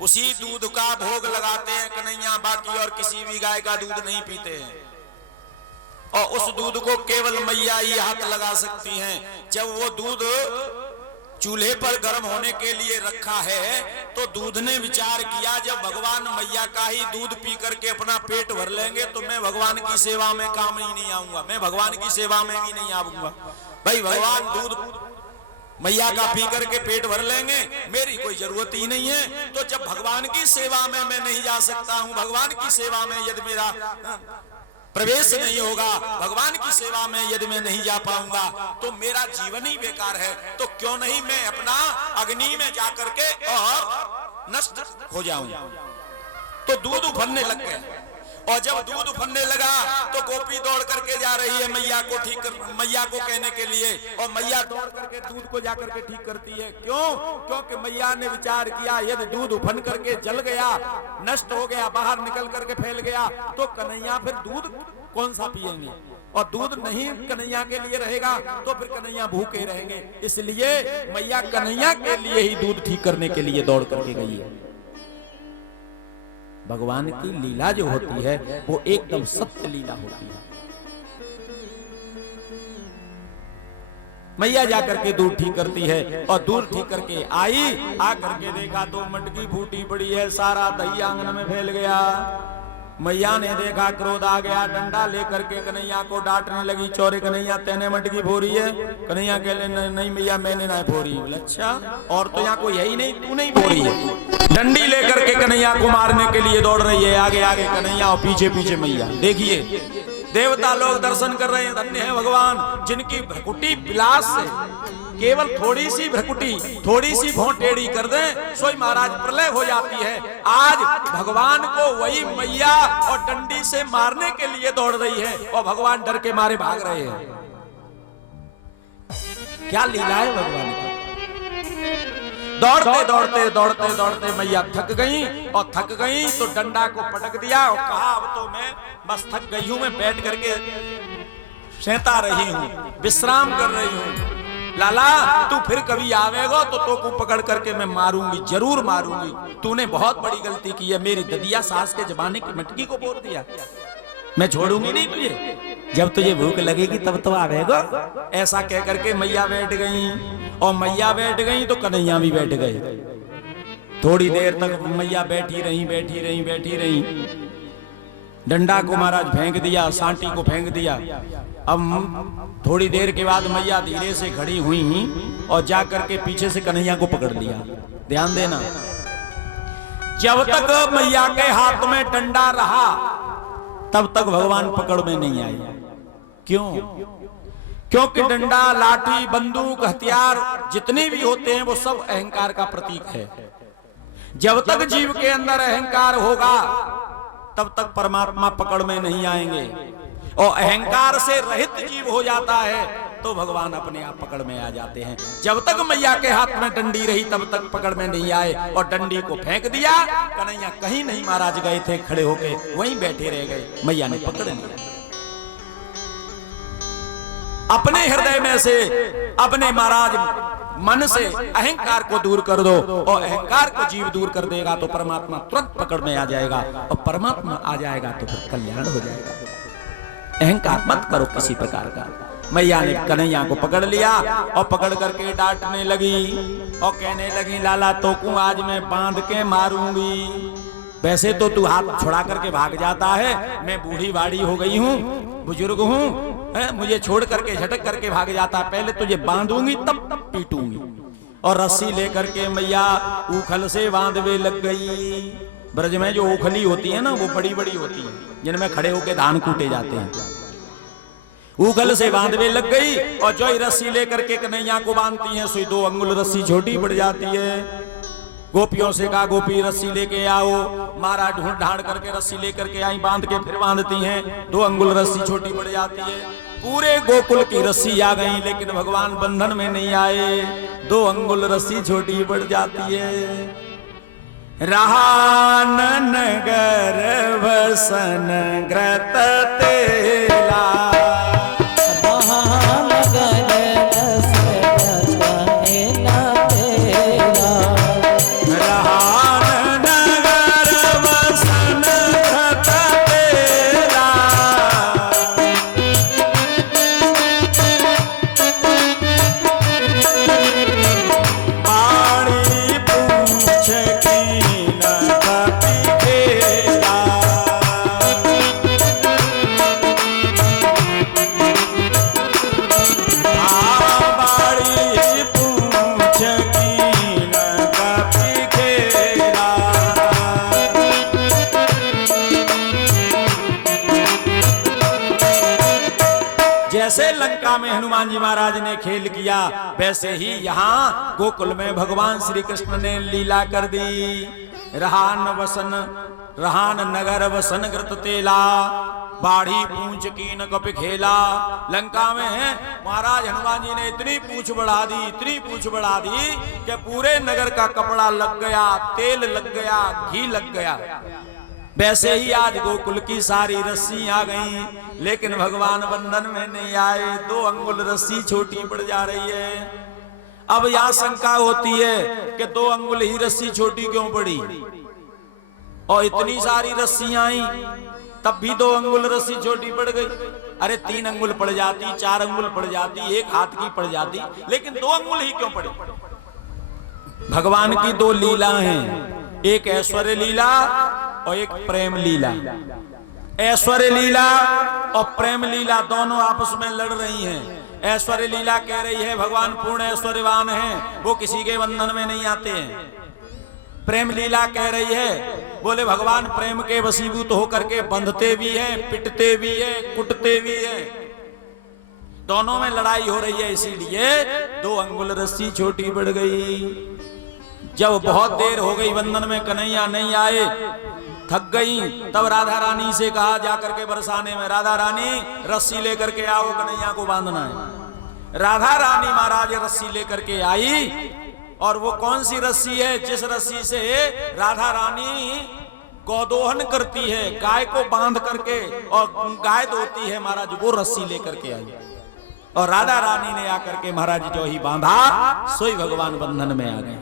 उसी दूध का भोग लगाते हैं कन्हैया, बाकी और किसी भी गाय का दूध नहीं पीते हैं। और उस दूध को केवल मैया ही हाथ लगा सकती हैं। जब वो दूध चूल्हे पर गर्म होने के लिए रखा है तो दूध ने विचार किया, जब भगवान मैया का ही दूध पी करके अपना पेट भर लेंगे तो मैं भगवान की सेवा में काम ही नहीं आऊंगा, मैं भगवान की सेवा में भी नहीं आऊंगा। भाई भगवान दूध मैया का पी करके पेट भर लेंगे, मेरी कोई जरूरत ही नहीं है। तो जब भगवान की सेवा में मैं नहीं जा सकता हूं, भगवान की सेवा में यदि मेरा प्रवेश नहीं होगा, भगवान की सेवा में यदि मैं नहीं जा पाऊंगा तो मेरा जीवन ही बेकार है। तो क्यों नहीं मैं अपना अग्नि में जाकर के और नष्ट हो जाऊं। तो दूध उफनने लग गया। और जब दूध उफनने लगा तो गोपी दौड़ करके जा रही है मैया को ठीक कर, मैया को कहने के लिए। और मैया दौड़ करके दूध को जाकर के ठीक करती है। क्यों? क्योंकि मैया ने विचार किया यदि दूध उफन करके जल गया, नष्ट हो गया, बाहर निकल करके फैल गया तो कन्हैया फिर दूध कौन सा पिएंगे। और दूध नहीं कन्हैया के लिए रहेगा तो फिर कन्हैया भूखे रहेंगे। इसलिए मैया कन्हैया के लिए ही दूध ठीक करने के लिए दौड़ करके गई है। भगवान की लीला जो होती है वो एकदम सत्य लीला होती है। मैया जाकर के दूध ठीक करती है और दूध ठीक करके आई, आ करके देखा तो मटकी फूटी पड़ी है, सारा दही आंगन में फैल गया। मैया ने देखा, क्रोध आ गया, डंडा लेकर के कन्हैया को डांटने लगी। चौरे कन्हैया तेने मटकी फोड़ी है? कन्हैया कह ले नहीं मैया मैंने ना फोड़ी। अच्छा, और तो यहाँ कोई है ही नहीं, तू नहीं फोड़ी है। डंडी लेकर के कन्हैया को मारने के लिए दौड़ रही है, आगे आगे कन्हैया और पीछे पीछे मैया। देखिए देवता लोग दर्शन कर रहे हैं। धन्य है भगवान जिनकी भ्रकुटी विलास से केवल थोड़ी सी भ्रकुटी, थोड़ी सी भौं टेढ़ी कर दें सोई महाराज प्रलय हो जाती है। आज भगवान को वही मैया और डंडी से मारने के लिए दौड़ रही है और भगवान डर के मारे भाग रहे हैं। क्या लीला है भगवान की। दौड़ते दौड़ते दौड़ते दौड़ते मैया थक गई और थक गई तो डंडा को पटक दिया और कहा अब तो मैं बस थक गई हूं, मैं बैठ करके सहता रही हूं, विश्राम कर रही हूं। लाला तू फिर कभी आवेगा तो को पकड़ करके मैं मारूंगी, जरूर मारूंगी। तूने बहुत बड़ी गलती की है, मेरी ददिया सास के जमाने की मटकी को बोल दिया, मैं छोड़ूंगी नहीं तुझे। जब तुझे भूख लगेगी तब तो आवेगा। ऐसा कह करके मैया बैठ गई और मैया बैठ गई तो कन्हैया भी बैठ गए। थोड़ी देर तक मैया बैठी रही बैठी रही बैठी रही। डंडा को महाराज फेंक दिया, सांटी को फेंक दिया। अब थोड़ी देर के बाद मैया धीरे से खड़ी हुई और जाकर के पीछे से कन्हैया को पकड़ लिया। ध्यान देना, जब तक मैया के हाथ में डंडा रहा तब तक भगवान पकड़ में नहीं आए। क्यों? क्योंकि डंडा, लाठी, बंदूक, हथियार जितने भी होते हैं वो सब अहंकार का प्रतीक है। जब तक जीव के अंदर अहंकार होगा तब तक परमात्मा पकड़ में नहीं आएंगे। और अहंकार से रहित जीव हो जाता है तो भगवान अपने आप पकड़ में आ जाते हैं। जब तक मैया के हाथ में डंडी रही तब तक पकड़ में नहीं आए, और डंडी को फेंक दिया। कन्हैया कहीं नहीं महाराज गए थे, खड़े होके वहीं बैठे रह गए। मैया ने पकड़ लिया। अपने हृदय में से, अपने महाराज मन से अहंकार को दूर कर दो, और अहंकार को जीव दूर कर देगा तो परमात्मा तुरंत पकड़ में आ जाएगा, और परमात्मा आ जाएगा तो फिर कल्याण हो जाएगा। अहंकार मत करो किसी प्रकार का। मैया ने कन्हैया को पकड़ लिया और पकड़ करके डांटने लगी और कहने लगी, लाला तो को आज मैं बांध के मारूंगी। वैसे तो तू हाथ छुड़ा करके भाग जाता है, मैं बूढ़ी बाड़ी हो गई हूँ, बुजुर्ग हूँ, मुझे छोड़ करके झटक करके भाग जाता है। पहले तुझे बांधूंगी तब पीटूंगी। और रस्सी लेकर के मैया उखल से बांधवे लग गई। ब्रज में जो उखली होती है ना वो बड़ी बड़ी होती है, जिनमें खड़े होके धान कूटे जाते हैं। उखल से बांधवे लग गई और जो ही रस्सी लेकर के कन्हैया को बांधती है, सुई 2 अंगुल रस्सी छोटी पड़ जाती है। गोपियों से कहा, गोपी रस्सी लेके आओ। मारा ढूंढ ढांड करके रस्सी लेकर के आई, बांध के फिर बांधती हैं। 2 अंगुल रस्सी छोटी पड़ जाती है। पूरे गोकुल की रस्सी आ गई, लेकिन भगवान बंधन में नहीं आए। 2 अंगुल रस्सी छोटी पड़ जाती है। रहा नगर वसन ग्रत तेला, जैसे लंका में हनुमान जी महाराज ने खेल किया, वैसे ही यहाँ गोकुल में भगवान श्री कृष्ण ने लीला कर दी। रहान नगर वसन ग्रत तेला, बाढ़ी पूंछ कीन कपि खेला। लंका में है महाराज हनुमान जी ने इतनी पूंछ बढ़ा दी, इतनी पूंछ बढ़ा दी कि पूरे नगर का कपड़ा लग गया, तेल लग गया, घी लग गया। वैसे ही आज गोकुल की सारी रस्सी आ गई, लेकिन भगवान बंधन में नहीं आए। 2 अंगुल रस्सी छोटी पड़ जा रही है। अब यहां शंका होती है कि 2 अंगुल ही रस्सी छोटी क्यों पड़ी, और इतनी सारी रस्सियां आई तब भी 2 अंगुल रस्सी छोटी पड़ गई। अरे 3 अंगुल पड़ जाती, 4 अंगुल पड़ जाती, 1 हाथ की पड़ जाती, लेकिन 2 अंगुल ही क्यों पड़ी? भगवान की 2 लीला हैं, एक ऐश्वर्य लीला और एक प्रेम लीला। ऐश्वर्य लीला और प्रेम लीला दोनों आपस में लड़ रही हैं। ऐश्वर्य लीला कह रही है भगवान पूर्ण ऐश्वर्यवान हैं, वो किसी के बंधन में नहीं आते हैं। प्रेम लीला कह रही है, बोले भगवान प्रेम के वशीभूत होकर के बंधते भी हैं, पिटते भी हैं, कुटते भी हैं। दोनों में लड़ाई हो रही है, इसीलिए 2 अंगुल रस्सी छोटी बढ़ गई। जब बहुत देर हो गई बंधन में, कन्हैया नहीं आए, थक गई, तब राधा रानी से कहा जाकर के बरसाने में, राधा रानी रस्सी लेकर के आओ, कन्हैया को बांधना है। राधा रानी महाराज रस्सी लेकर के आई, और वो कौन सी रस्सी है? जिस रस्सी से राधा रानी गौदोहन करती है, गाय को बांध करके और गाय धोती है महाराज, वो रस्सी लेकर के आई। और राधा रानी ने आकर के महाराज जो ही बांधा, सोई भगवान बंधन में आ गए।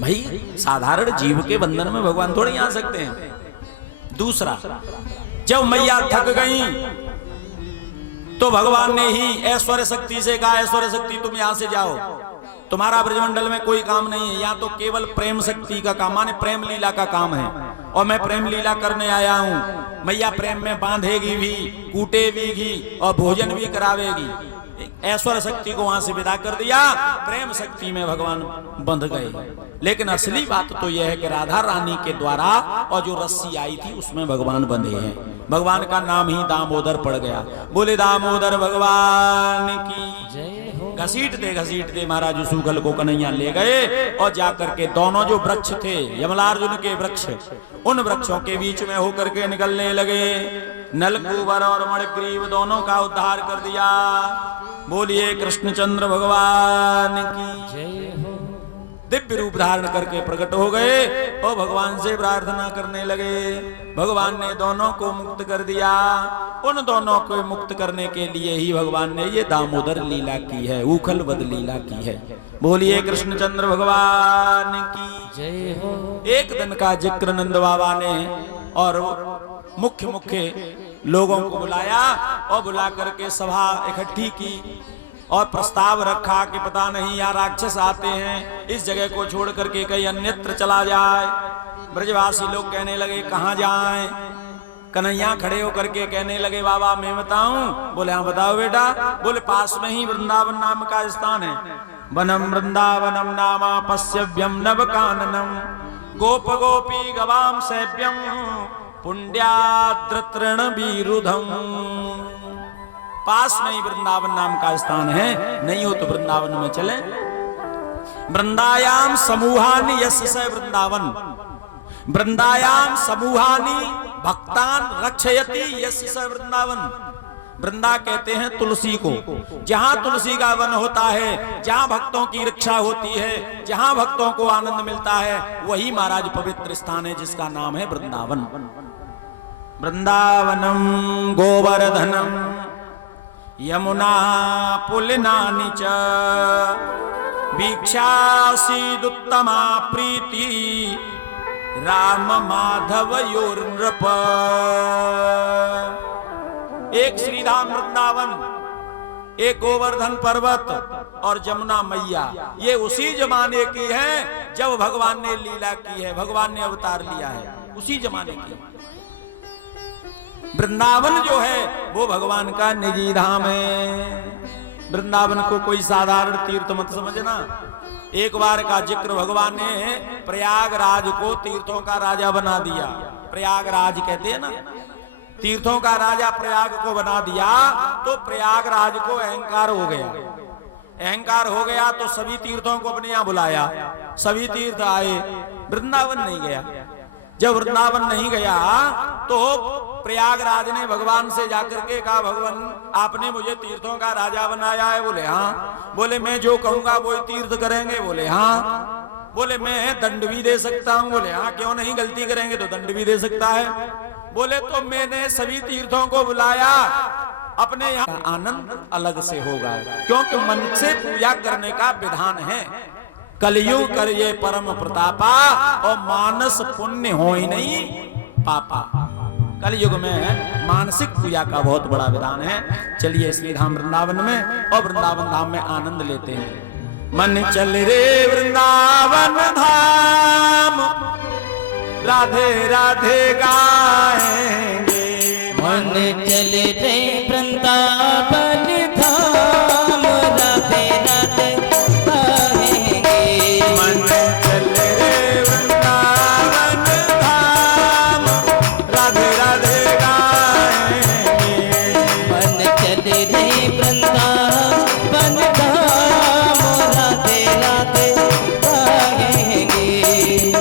भाई साधारण जीव के बंधन में भगवान थोड़े आ सकते हैं। दूसरा, जब मैया थक गई तो भगवान ने ही ऐश्वर्य शक्ति से कहा, ऐश्वर्य शक्ति तुम यहां से जाओ, तुम्हारा ब्रजमंडल में कोई काम नहीं है, यहाँ तो केवल प्रेम शक्ति का काम, माने प्रेम लीला का काम है। और मैं प्रेम लीला करने आया हूं। मैया प्रेम में बांधेगी भी, कूटेगी भी और भोजन भी करावेगी। ऐश्वर्य शक्ति को वहां से विदा कर दिया, प्रेम शक्ति में भगवान बंध गए। लेकिन असली बात तो यह है कि राधा रानी के द्वारा और जो रस्सी आई थी उसमें भगवान बंधे हैं। भगवान का नाम ही दामोदर पड़ गया। बोले दामोदर भगवान की जय हो। घसीट दे महाराज सूगल को कन्हैया ले गए और जाकर के दोनों जो वृक्ष थे यमलार्जुन के वृक्ष, उन वृक्षों के बीच में होकर के निकलने लगे। नलकूबर और मणिग्रीव दोनों का उद्धार कर दिया। बोलिए कृष्णचंद्र भगवान की जय हो। दिव्य रूप धारण करके प्रकट हो गए और भगवान से प्रार्थना करने लगे। भगवान ने दोनों को मुक्त कर दिया। उन दोनों को मुक्त करने के लिए ही भगवान ने ये दामोदर लीला की है, उखल वध लीला की है। बोलिए कृष्णचंद्र भगवान की जय हो। एक दिन का जिक्र नंद बाबा ने और मुख्य लोगों को बुलाया और बुला करके सभा इकट्ठी की और प्रस्ताव रखा कि पता नहीं यार राक्षस आते हैं, इस जगह को छोड़ करके कहीं अन्यत्र चला जाए। ब्रजवासी लोग कहने लगे कहाँ जाएं? कन्हैया खड़े होकर के कहने लगे बाबा मैं बताऊं? बोले हाँ बताओ बेटा। बोले पास में ही वृंदावन नाम का स्थान है। वनम वृंदावनम नामा पश्यव्यम नव काननम गोप गोपी गवाम सेव्यम पुण्याद्रतृण विरुधम। पास में ही वृंदावन नाम का स्थान है, नहीं हो तो वृंदावन में चले। वृंदायाम समूहानि यस्य वृंदावन, वृंदायाम समूहानि भक्तान रक्षयति यस्य वृंदावन। वृंदा कहते हैं तुलसी को। जहां तुलसी का वन होता है, जहां भक्तों की रक्षा होती है, जहां भक्तों को आनंद मिलता है, वही महाराज पवित्र स्थान है जिसका नाम है वृंदावन। वृंदावनम गोवर्धनम यमुना पुलिनानि च वीक्षासीदुत्तमा प्रीति राम माधवयोर्नृप। एक श्रीधाम वृंदावन, एक गोवर्धन पर्वत और जमुना मैया, ये उसी जमाने की है जब भगवान ने लीला की है, भगवान ने अवतार लिया है, उसी जमाने की। वृंदावन जो है वो भगवान का निजी धाम है। वृंदावन को कोई साधारण तीर्थ मत समझना। एक बार का जिक्र भगवान ने प्रयागराज को तीर्थों का राजा बना दिया। प्रयागराज कहते हैं ना, तीर्थों का राजा प्रयाग को बना दिया तो प्रयागराज को अहंकार हो गया। अहंकार हो गया तो सभी तीर्थों को अपने यहां बुलाया, सभी तीर्थ आए, वृंदावन नहीं गया। जब वृंदावन नहीं गया तो प्रयागराज ने भगवान से जाकर के कहा भगवान आपने मुझे तीर्थों का राजा बनाया है। बोले हाँ। बोले मैं जो कहूंगा वो तीर्थ करेंगे। बोले हाँ। बोले मैं दंड भी दे सकता हूं। बोले हाँ। क्यों नहीं, गलती करेंगे तो दंड भी दे सकता है। बोले तो मैंने सभी तीर्थों को बुलाया, अपने यहाँ आनंद अलग से होगा क्योंकि मन से पूजा करने का विधान है। कलयुग कर ये परम प्रतापा और मानस पुण्य हो ही नहीं पापा। कलयुग में मानसिक पूजा का बहुत बड़ा विधान है। चलिए श्रीधाम वृंदावन में और वृंदावन धाम में आनंद लेते हैं। मन चल रे वृंदावन धाम, राधे राधे गाएंगे। मन चल रे वृंदावन धाम, राधे राधे गाएंगे। मन चल रे वृंदावन धाम, राधे राधे गाएंगे। मन चल रे वृंदावन धाम, राधे राधे गाएंगे।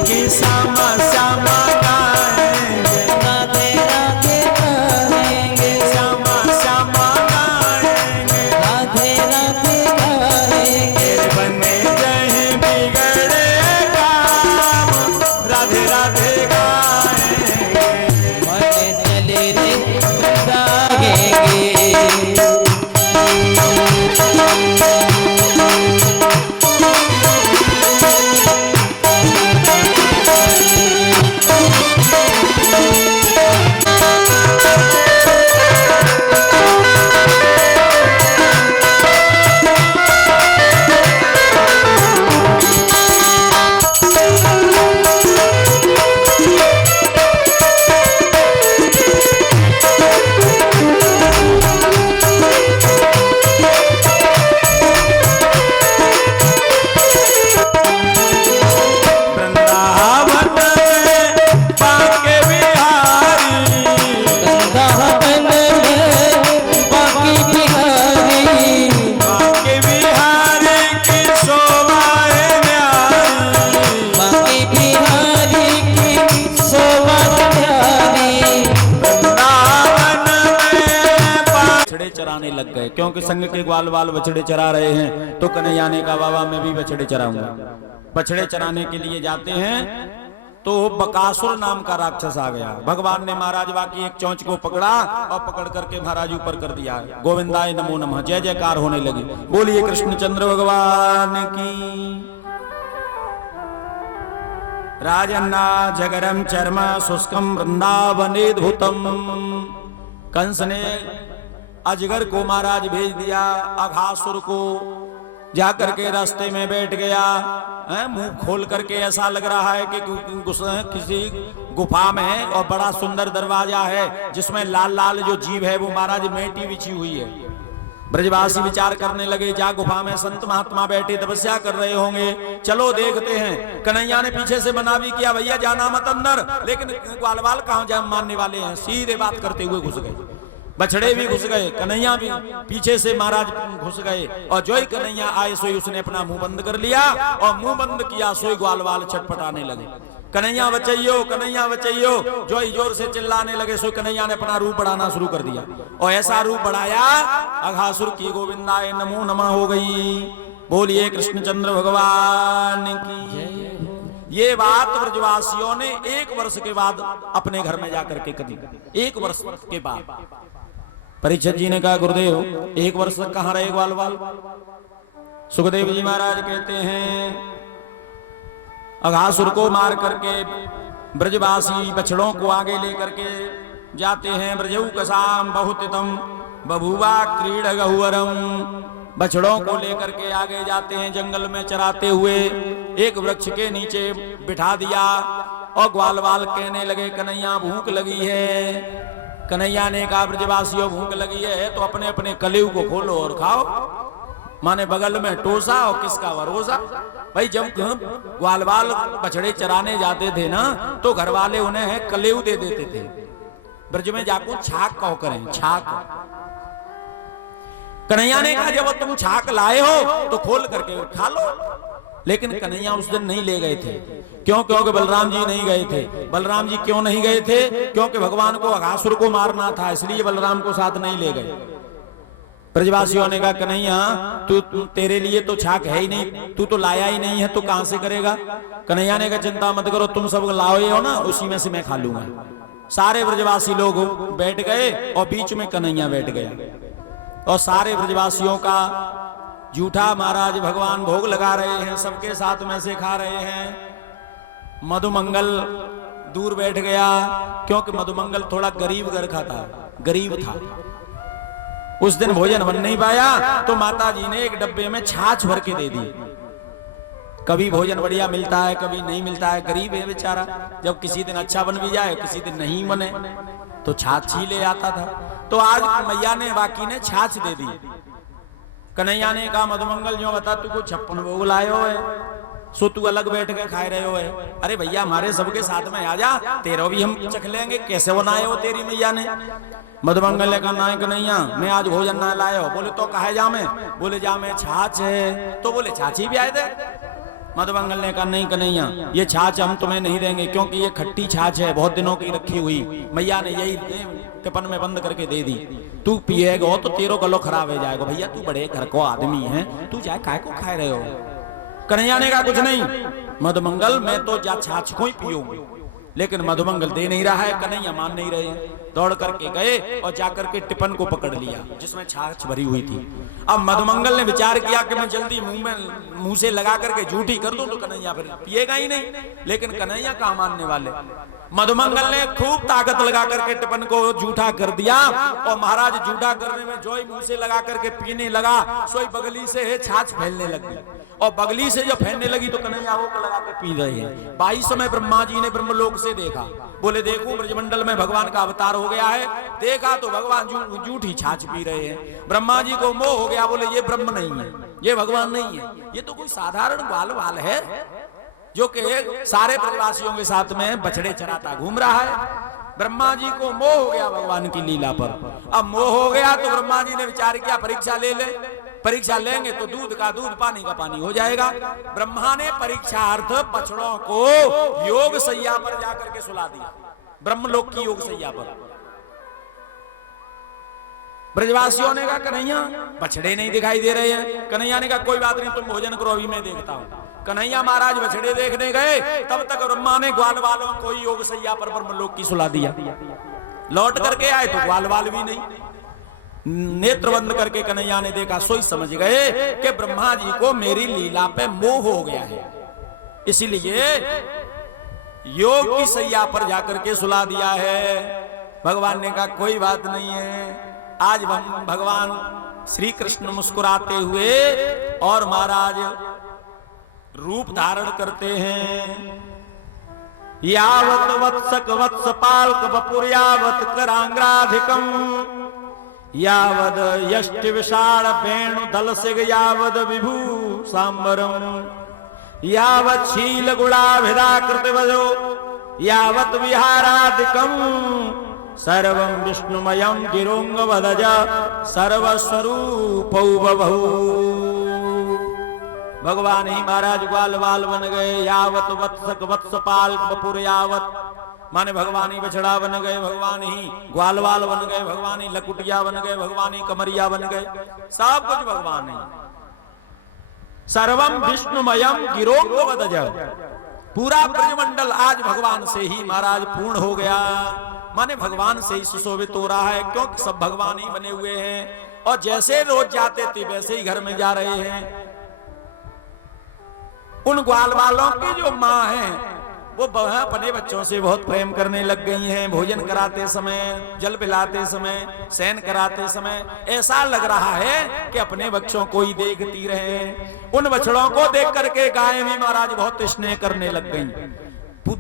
कि श्यामा श्यामा गाएंगे, राधे राधे गाएंगे। श्यामा श्यामा गाएंगे। राधे राधे गाएंगे। बने जहीं बिगड़े काम, राधे राधे गाएंगे। मन चले रे गाएंगे। चराने लग गए, क्योंकि संग के ग्वाल बाल बछड़े चरा रहे हैं। तो कन्हैया ने कहा बाबा मैं भी बछड़े चराऊंगा। बछड़े चराने के लिए जाते हैं तो बकासुर नाम का राक्षस आ गया। भगवान ने महाराज की एक चोंच को पकड़ा और पकड़ करके महाराज ऊपर कर दिया। गोविंदाय नमो नमः, जय जयकार होने लगी। बोलिए कृष्णचंद्र भगवान की। राजन्ना जगरम चर्म शुष्कम वृंदावने धूतम। कंस ने अजगर को महाराज भेज दिया अघासुर को, जाकर के रास्ते में बैठ गया, मुंह खोल करके ऐसा लग रहा है कि किसी गुफा में, और बड़ा सुंदर दरवाजा है जिसमें लाल लाल जो जीव है वो महाराज मेटी बिछी हुई है। ब्रजवासी विचार करने लगे, जा गुफा में संत महात्मा बैठे तपस्या कर रहे होंगे, चलो देखते हैं। कन्हैया ने पीछे से मना भी किया, भैया जाना मत अंदर, लेकिन ग्वाल बाल कहां जाम मानने वाले हैं, सीधे बात करते हुए घुस गए। बछड़े भी घुस गए, कन्हैया भी पीछे से महाराज घुस गए, और जो ही कन्हैया आए सोई उसने अपना मुंह बंद कर लिया, और मुंह बंद किया सोई ग्वाल बाल छटपटाने लगे। कन्हैया बचाइयो, कन्हैया बचाइयो, जो ही जोर से चिल्लाने लगे। सो कन्हैया ने अपना रूप बढ़ाना शुरू कर दिया, और ऐसा रूप बढ़ाया अघासुर की गोविंदाय नमो नमः हो गई। बोलिए कृष्णचंद्र भगवान की। ये बात ब्रजवासियों ने 1 वर्ष के बाद अपने घर में जाकर के करी। 1 वर्ष के बाद परीक्षित जी ने कहा, गुरुदेव 1 वर्ष तक कहां रहे ग्वाल बाल? सुखदेव जी महाराज कहते हैं, अघासुर को मार करके ब्रजवासी बछड़ों को आगे लेकर के जाते हैं। ब्रजऊ कसाम बहुतितम बभुवा क्रीड गहुवरम। बछड़ों को लेकर के आगे जाते हैं, जंगल में चराते हुए एक वृक्ष के नीचे बिठा दिया, और ग्वाल बाल कहने लगे, कन्हैया भूख लगी है। कन्हैया ने कहा, ब्रजवासियों भूख लगी है तो अपने अपने कलेऊ को खोलो और खाओ। माने बगल में टोसा और किसका भरोसा। भाई जब ग्वाल बाल बछड़े चराने जाते थे ना, तो घर वाले उन्हें कलेऊ दे देते थे। ब्रज में जाको छाक कहो करें, छाक। कन्हैया ने कहा, जब तुम छाक लाए हो तो खोल करके खा लो। लेकिन कन्हैया उस दिन नहीं ले गए थे। क्यों? क्योंकि बलराम जी नहीं गए थे। बलराम जी क्यों नहीं गए थे? क्योंकि भगवान को अघासुर को मारना था, इसलिए बलराम को साथ नहीं ले गए। ब्रजवासियों ने कहा, कन्हैया तू तेरे लिए तो छाक है ही नहीं, तू तो लाया ही नहीं है, तो कहां से करेगा? कन्हैया ने कहा, चिंता मत करो, तुम सब लाए हो ना, उसी में से मैं खा लूंगा। सारे ब्रजवासी लोग बैठ गए और बीच में कन्हैया बैठ गया, और सारे ब्रजवासियों का जूठा महाराज भगवान भोग लगा रहे हैं, सबके साथ में से खा रहे हैं। मधुमंगल दूर बैठ गया, क्योंकि मधुमंगल थोड़ा गरीब घर का था, गरीब था। उस दिन भोजन बन नहीं पाया, तो माता जी ने एक डब्बे में छाछ भर के दे दी। कभी भोजन बढ़िया मिलता है, कभी नहीं मिलता है, गरीब है बेचारा। जब किसी दिन अच्छा बन भी जाए, किसी दिन नहीं बने, तो छाछ ही ले आता था। तो आज मैया ने बाकी ने छाछ दे दी। कन्हैया ने कहा, मधुमंगल जो बता, तू को 56 भोग लाए हो है, सो तू अलग बैठ के खाए रहे हो है। अरे भैया हमारे सबके साथ में आ जा, तेरा भी हम चख लेंगे, कैसे बनाए हो तेरी मैया ने। मधुमंगल ने कहा, ना कन्हैया मैं आज भोजन ना लाए हो। बोले तो कहे जा में? बोले जा में छाछ है। तो बोले छाछी भी आए थे। मधुमंगल ने कहा, नहीं कन्हैया ये छाछ हम तुम्हें नहीं देंगे, क्योंकि ये खट्टी छाछ है, बहुत दिनों की रखी हुई, मैया ने यही टिपन में बंद करके दे दी। तू पिएगा तो तेरो गलो खराब हो जाएगा। भैया तू बड़े घर को आदमी है, तू जाए काय को खाए रहे हो? कन्हैया ने कहा, कुछ नहीं मधुमंगल, मैं तो जा छाछ को ही पीऊंगी। लेकिन मधुमंगल दे नहीं रहा है, कन्हैया मान नहीं रहे हैं। दौड़ करके गए और जाकर के टिपन को पकड़ लिया जिसमें छाछ भरी हुई थी। अब मधुमंगल ने विचार किया कि मैं जल्दी मुंह से लगा करके झूठी कर दूं तो कन्हैया फिर पिएगा ही नहीं। लेकिन कन्हैया कहाँ मानने वाले। मधुमंगल ने खूब ताकत लगा करके टिपन को झूठा कर दिया, और महाराज झूठा करने में जो ही मुंह से लगा करके पीने लगा, सोई बगली से छाछ फैलने लगी, और बगली से जब फैलने लगी तो कन्हैया वो लगा के पी रहे हैं। 22 समय ब्रह्मा जी ने ब्रह्मलोक से देखा, बोले देखो ब्रजमंडल में भगवान का अवतार हो गया है। देखा तो भगवान झूठी छाछ पी रहे हैं। ब्रह्मा जी को मोह हो गया, बोले ये ब्रह्म नहीं है, ये भगवान नहीं है, ये तो कोई साधारण बाल बाल है जो कि सारे ब्रजवासियों के साथ में बछड़े चराता घूम रहा है। ब्रह्मा जी को मोह हो गया भगवान की लीला पर। अब मोह हो गया तो ब्रह्मा जी ने विचार किया, परीक्षा ले ले, परीक्षा लेंगे तो दूध का दूध, पानी का पानी हो जाएगा। ब्रह्मा ने परीक्षार्थ बछड़ों को योग सैया पर जाकर के सुला दिया, ब्रह्मलोक की योग सैया पर। ब्रजवासियों ने कहा कन्हैया बछड़े नहीं दिखाई दे रहे हैं। कन्हैया ने कहा कोई बात नहीं, तुम भोजन करो, अभी मैं देखता हूं। कन्हैया महाराज बछड़े देखने गए, तब तक ब्रह्मा ने ग्वाल वालों को योग सैया पर ब्रह्मलोक की सुला दिया। लौट करके आए तो ग्वाल वाल भी नहीं। नेत्र बंद करके कन्हैया ने देखा, सोई समझ गए कि ब्रह्मा जी को मेरी लीला पे मोह हो गया है, इसलिए योग की सैया पर जाकर के सुला दिया है। भगवान ने कहा कोई बात नहीं है। आज भगवान श्री कृष्ण मुस्कुराते हुए और महाराज रूप धारण करते हैं। यावत वत्सक वत्सपाल्क वपुर्यावत करांग्राधिकम यावद यष्टि विशाल वेणु दल सिग यावद विभू सांबरम यावत शील गुणाभिधा कृतिवजो यावत विहारादिकम सर्वं विष्णुमयं गिरोंग वदज सर्वस्वरूपौ बभू। भगवान ही महाराज ग्वाल वाल बन गए। यावत वत्सक वत्सपाल बपुर यावत माने भगवान ही बछड़ा बन गए, भगवान ही ग्वाल वाल बन गए, भगवान ही लकुटिया बन गए, भगवान ही कमरिया बन गए, सब कुछ भगवान ही। सर्वम विष्णुमयम गिरोंग वदज, पूरा ब्रजमंडल आज भगवान से ही महाराज पूर्ण हो गया, माने भगवान से ही सुशोभित हो रहा है, क्योंकि सब भगवान ही बने हुए हैं। और जैसे रोज जाते थे वैसे ही घर में जा रहे हैं। उन ग्वाल वालों की जो माँ है वो अपने बच्चों से बहुत प्रेम करने लग गई हैं। भोजन कराते समय, जल पिलाते समय, शयन कराते समय ऐसा लग रहा है कि अपने बच्चों को ही देखती रहे। उन बछड़ों को देख करके गाय भी महाराज बहुत स्नेह करने लग गई।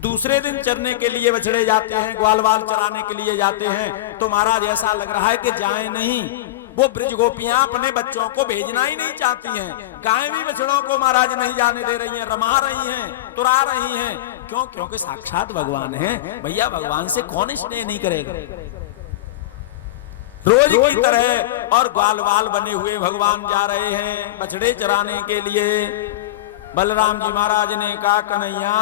दूसरे दिन चरने के लिए बछड़े जाते हैं, ग्वाल वाल चराने के लिए जाते हैं, तो महाराज ऐसा लग रहा है कि जाए नहीं। वो ब्रज गोपियां अपने बच्चों को भेजना ही नहीं चाहती हैं। गाय भी बछड़ों को महाराज नहीं जाने दे रही हैं, रमा रही हैं, तुरा रही हैं। क्यों? क्योंकि साक्षात भगवान है भैया, भगवान से कौन स्नेह नहीं करेगा। रोज की तरह और ग्वाल वाल बने हुए भगवान जा रहे हैं बछड़े चराने के लिए। बलराम जी महाराज ने कहा कन्हैया,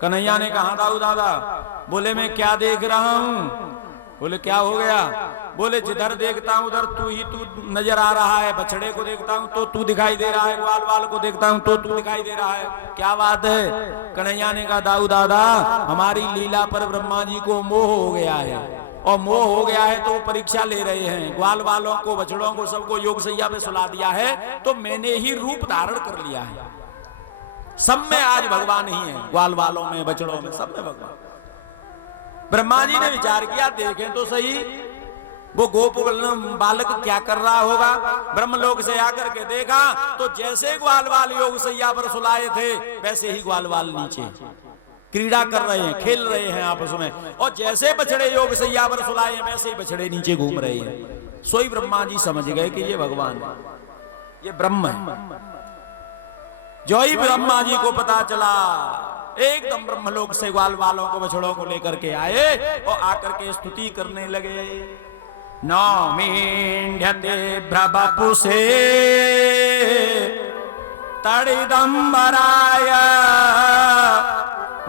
कन्हैया ने कहा दाऊ दादा, बोले मैं क्या देख रहा हूं। बोले क्या हो गया। बोले जिधर देखता हूं उधर तू नजर आ रहा है। बछड़े को देखता हूं तो तू दिखाई दे रहा है, ग्वाल वाल को देखता हूं तो तू दिखाई दे रहा है, क्या बात है। कन्हैया ने कहा दाऊ दादा, हमारी लीला पर ब्रह्मा जी को मोह हो गया है, और मोह हो गया है तो वो परीक्षा ले रहे हैं। ग्वाल वालों को, बछड़ों को, सबको योग सैया पे सुला दिया है, तो मैंने ही रूप धारण कर लिया है। सब में आज भगवान ही है, ग्वाल वालों में, बछड़ों में, सब में भगवान। ब्रह्मा जी ने विचार किया, देखें तो सही वो गोप बालक क्या कर रहा होगा। ब्रह्मलोक से आकर के देखा तो जैसे ग्वाल वाल योग सैया पर सुलाए थे वैसे ही ग्वाल वाल नीचे क्रीड़ा कर रहे हैं, खेल रहे हैं आपस में। और जैसे बछड़े योग सैया पर सुलाए वैसे ही बछड़े नीचे घूम रहे हैं। सोई ब्रह्मा जी समझ गए कि ये भगवान है, ये ब्रह्म है। जो ही ब्रह्मा जी को पता चला, एकदम ब्रह्मलोक से ग्वाल वालों को, बछड़ों को लेकर के आए और आकर के स्तुति करने लगे। नौमीढ्यते भ्रवपुषे तडिदंबराय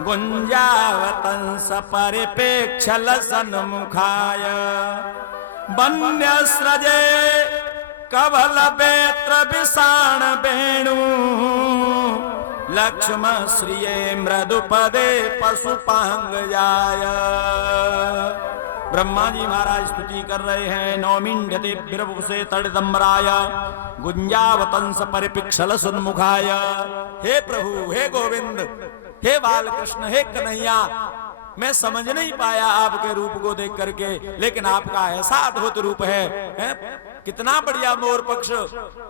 गुंजावतंस परिपेक्षल सन्मुखाय वन्यस्रजे कवल बेत्र विषाण वेणु लक्ष्मण श्रिये मृदुपदे पशुपांगजाय। ब्रह्मा जी महाराज स्तुति कर रहे हैं। नौमिंढते विरवपुषे तडिदंबराय गुंजावतंस परिपिक्षल सन्मुखाय। हे प्रभु, हे गोविंद, हे बालकृष्ण, हे कन्हैया, मैं समझ नहीं पाया आपके रूप को देख करके, लेकिन आपका ऐसा अद्भुत रूप है। कितना बढ़िया मोर पक्ष,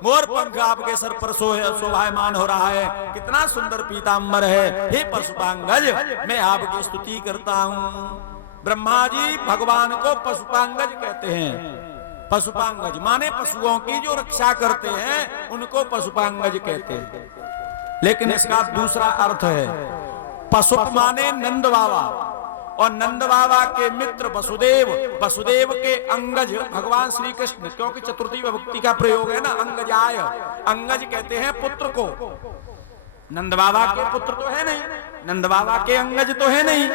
मोर पंख आपके सर पर शोभायमान हो रहा है, कितना सुंदर पीतांबर है। हे पशुपांगज, मैं आपकी स्तुति करता हूँ। ब्रह्मा जी भगवान को पशुपांगज कहते हैं। पशुपांगज माने पशुओं की जो रक्षा करते हैं उनको पशुपांगज कहते हैं। लेकिन इसका दूसरा अर्थ है, पशु माने नंद बाबा, और नंद बाबा के मित्र वसुदेव, वसुदेव के अंगज भगवान श्री कृष्ण, क्योंकि चतुर्थी विभक्ति का प्रयोग है ना, अंगजाय। अंगज कहते हैं पुत्र को। नंद बाबा के पुत्र तो है नहीं, नंद बाबा के अंगज तो है नहीं।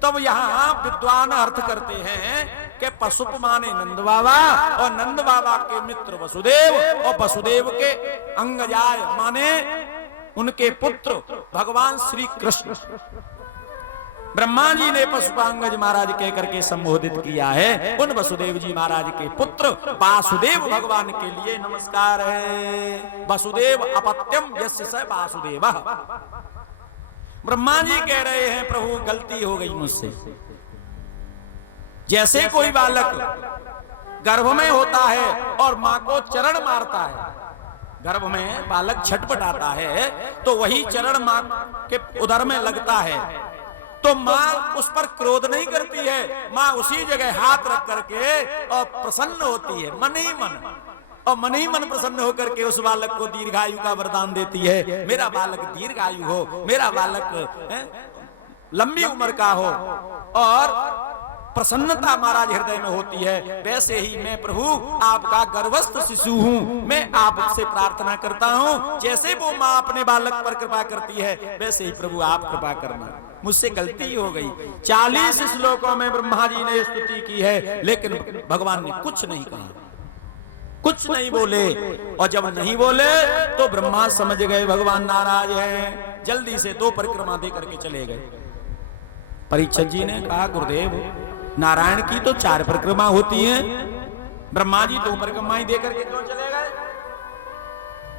तब यहाँ विद्वान अर्थ करते हैं कि पशुप माने नंद बाबा और नंद बाबा के मित्र वसुदेव और वसुदेव के अंगजाय माने उनके पुत्र भगवान श्री कृष्ण। ब्रह्मा जी ने पशुपांगज महाराज कह करके संबोधित किया है। उन वसुदेव जी महाराज के पुत्र वासुदेव भगवान के लिए नमस्कार है। वसुदेव अपत्यम यस्य स वासुदेवः। ब्रह्मा जी कह रहे हैं प्रभु गलती हो गई मुझसे। जैसे कोई बालक गर्भ में होता है और मां को चरण मारता है, गर्भ में बालक छटपटाता है तो वही चरण मां के उदर में लगता है, तो मां उस पर क्रोध नहीं करती है, मां उसी जगह हाथ रख करके और प्रसन्न होती है मन ही मन, और मन ही मन प्रसन्न होकर के उस बालक को दीर्घायु का वरदान देती है। मेरा बालक दीर्घायु हो, मेरा बालक लंबी उम्र का हो, और प्रसन्नता महाराज हृदय में होती है। वैसे ही मैं प्रभु आपका गर्भस्थ शिशु हूँ, मैं आपसे प्रार्थना करता हूँ जैसे वो माँ अपने बालक पर कृपा करती है वैसे ही प्रभु आप कृपा करना। मुझसे गलती हो गई। 40 श्लोकों में ब्रह्मा जी ने स्तुति की है लेकिन भगवान ने कुछ नहीं कहा, कुछ नहीं बोले। और जब नहीं बोले तो ब्रह्मा समझ गए भगवान नाराज है, जल्दी से 2 परिक्रमा दे करके चले गए। परीक्षित जी ने कहा गुरुदेव नारायण की तो 4 परिक्रमा होती हैं, ब्रह्मा जी 2 परिक्रमा ही देकर के क्यों चले गए?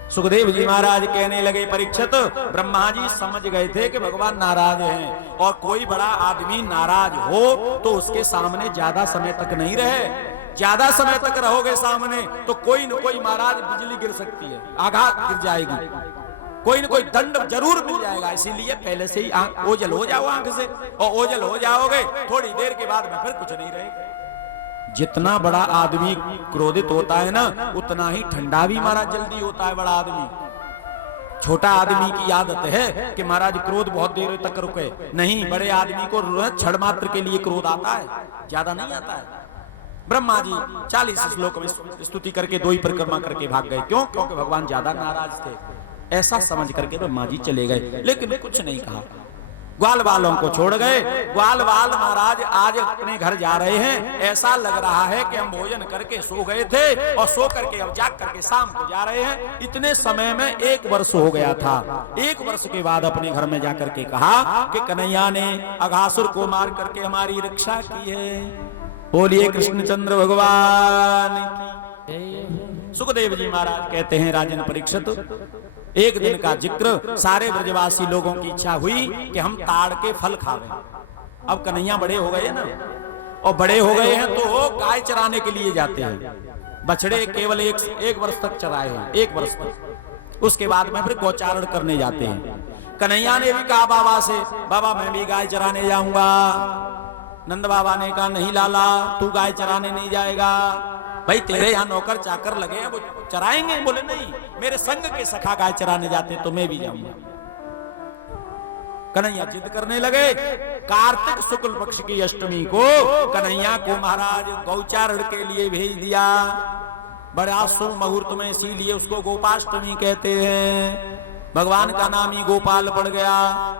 सुखदेव जी महाराज कहने लगे परीक्षित ब्रह्मा जी समझ गए थे कि भगवान नाराज हैं, और कोई बड़ा आदमी नाराज हो तो उसके सामने ज्यादा समय तक नहीं रहे। ज्यादा समय तक रहोगे सामने तो कोई न कोई महाराज बिजली गिर सकती है, आघात गिर जाएगी, कोई न कोई दंड जरूर मिल जाएगा। इसीलिए पहले से ही ओझल हो जाओ आंख से, और ओझल हो जाओगे थोड़ी देर के बाद में फिर कुछ नहीं रहेगा। जितना बड़ा आदमी क्रोधित होता है ना उतना ही ठंडा भी महाराज जल्दी होता है बड़ा आदमी। छोटा आदमी की आदत है कि महाराज क्रोध बहुत देर तक रुके, नहीं बड़े आदमी को क्षण मात्र के लिए क्रोध आता है, ज्यादा नहीं आता है। ब्रह्मा जी 40 श्लोक में स्तुति करके 2 ही परिक्रमा करके भाग गए। क्यों? क्योंकि भगवान ज्यादा नाराज थे। ऐसा समझ करके ब्रह्मा जी चले गए लेकिन कुछ नहीं कहा। ग्वाल वालों को छोड़ गए। ग्वाल वाल महाराज आज अपने घर जा रहे हैं। ऐसा लग रहा है कि हम भोजन करके सो गए थे और सो करके अब जाग करके शाम को जा रहे हैं। इतने समय में 1 वर्ष हो गया था। 1 वर्ष के बाद अपने घर में जाकर के कहा कि कन्हैया ने अघासुर को मार करके हमारी रक्षा की है। बोलिए कृष्णचंद्र भगवान की। सुखदेव जी महाराज कहते हैं राजन परीक्षित एक दिन का जिक्र, सारे ब्रजवासी लोगों की इच्छा हुई कि हम ताड़ के फल खावें। अब कन्हैया बड़े हो गए ना, और बड़े हो गए हैं तो गाय चराने के लिए जाते हैं। बछड़े केवल एक वर्ष तक चराए हैं, 1 वर्ष तक। उसके बाद में फिर गौचारण करने जाते हैं। कन्हैया ने भी कहा बाबा से, बाबा मैं भी गाय चराने जाऊंगा। नंद बाबा ने कहा नहीं लाला तू गाय चराने नहीं जाएगा, भाई तेरे यहाँ नौकर चाकर लगे हैं वो चराएंगे। बोले नहीं, मेरे संग के सखा गाय चराने जाते तो मैं भी जाऊंगा। कन्हैया जिद करने लगे। कार्तिक शुक्ल पक्ष की अष्टमी को कन्हैया को महाराज गौचारण के लिए भेज दिया। बड़ा शुभ मुहूर्त में, इसीलिए उसको गोपाष्टमी कहते हैं। भगवान का नाम ही गोपाल पड़ गया।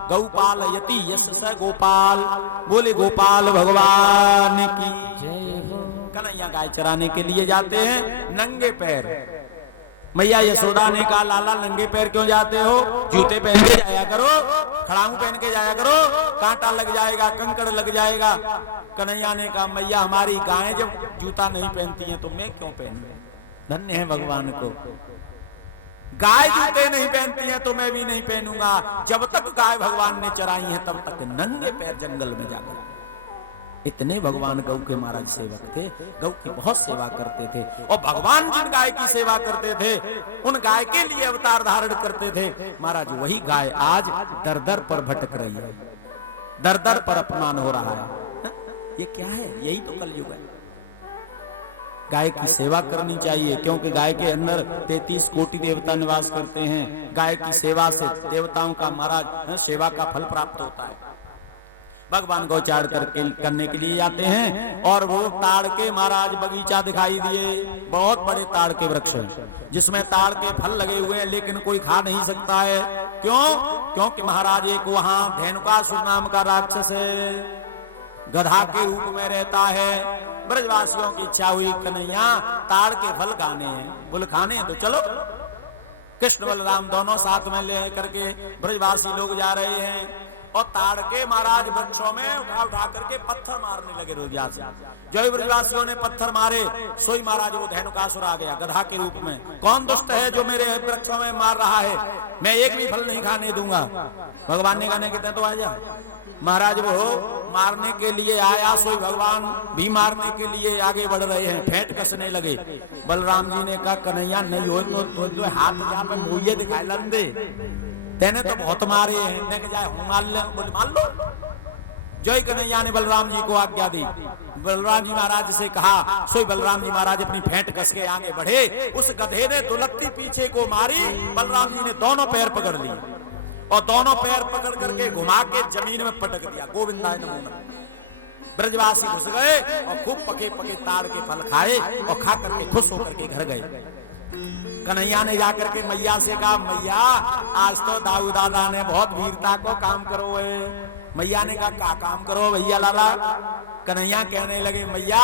गौपाल यति यश स गोपाल। बोले गोपाल भगवान की जय। कन्हैया गाय चराने के लिए जाते हैं नंगे पैर। मैया यशोदा ने कहा लाला नंगे पैर क्यों जाते हो? जूते पहन के जाया करो, खड़ाऊ पहन के जाया करो, कांटा लग जाएगा, कंकड़ लग जाएगा। कन्हैया ने कहा मैया हमारी गायें जब जूता नहीं पहनती हैं तो मैं क्यों पहनूं? धन्य है भगवान को, गाय जूते नहीं पहनती हैं तो मैं भी नहीं पहनूंगा। जब तक गाय भगवान ने चराई है तब तक नंगे पैर जंगल में जाकर। इतने भगवान गौ के महाराज सेवक थे, गौ की बहुत सेवा करते थे। और भगवान जिन गाय की सेवा करते थे उन गाय के लिए अवतार धारण करते थे। महाराज वही गाय आज दर दर पर भटक रही है, दर दर पर अपमान हो रहा है। ये क्या है? यही तो कलयुग है। गाय की सेवा करनी चाहिए क्योंकि गाय के अंदर 33 कोटि देवता निवास करते हैं। गाय की सेवा से देवताओं का महाराज सेवा का फल प्राप्त होता है। भगवान गौचार करने के लिए जाते हैं और वो ताड़ के महाराज बगीचा दिखाई दिए। बहुत बड़े ताड़ के वृक्ष हैं जिसमें ताड़ के फल लगे हुए हैं लेकिन कोई खा नहीं सकता है। क्यों? क्योंकि महाराज एक वहां धेनुकासुर नाम का राक्षस है, गधा के रूप में रहता है। ब्रजवासियों की इच्छा हुई कन्हैया ताड़ के फल खाने हैं, बोले खाने हैं तो चलो। कृष्ण बलराम दोनों साथ में ले करके ब्रजवासी लोग जा रहे हैं और ताड़ के महाराज वृक्षों में उठा उठा करके पत्थर मारने लगे ब्रजवासी। जो ही ब्रजवासियों ने पत्थर मारे सोई महाराज वो धेनुकासुर आ गया गधा के रूप में। कौन दुष्ट है जो मेरे वृक्षों में मार रहा है, मैं एक भी फल नहीं खाने दूंगा। भगवान ने कहने कहते तो आ जा। महाराज वो मारने के लिए आया, सोई भगवान भी मारने के लिए आगे बढ़ रहे हैं, फेंट कसने लगे। बलराम जी ने कहा कन्हैया नहीं हो तो हाथ जहाँ पे मुझे दिखाई लंदे, तेने तो बहुत मारे हैं, बोले मान लो। जय कन्हैया ने बलराम जी को आज्ञा दी। बलराम जी महाराज से कहा, सोई बलराम जी महाराज अपनी फेंट कस के आगे बढ़े। उस गधे ने दुलत्ती पीछे को मारी, बलराम जी ने दोनों पैर पकड़ लिए और दोनों पैर पकड़ करके घुमा के जमीन में पटक दिया। गोविंदाय नमो नमः। ब्रजवासी घुस गए और खूब पके पके ताड़ के फल खाए और खा करके खुश होकर के घर गए। कन्हैया ने जाकर के मैया से कहा, मैया आज तो दाऊ दादा ने बहुत वीरता को काम करो है। मैया ने कहा क्या काम करो भैया लाला। कन्हैया कहने लगे मैया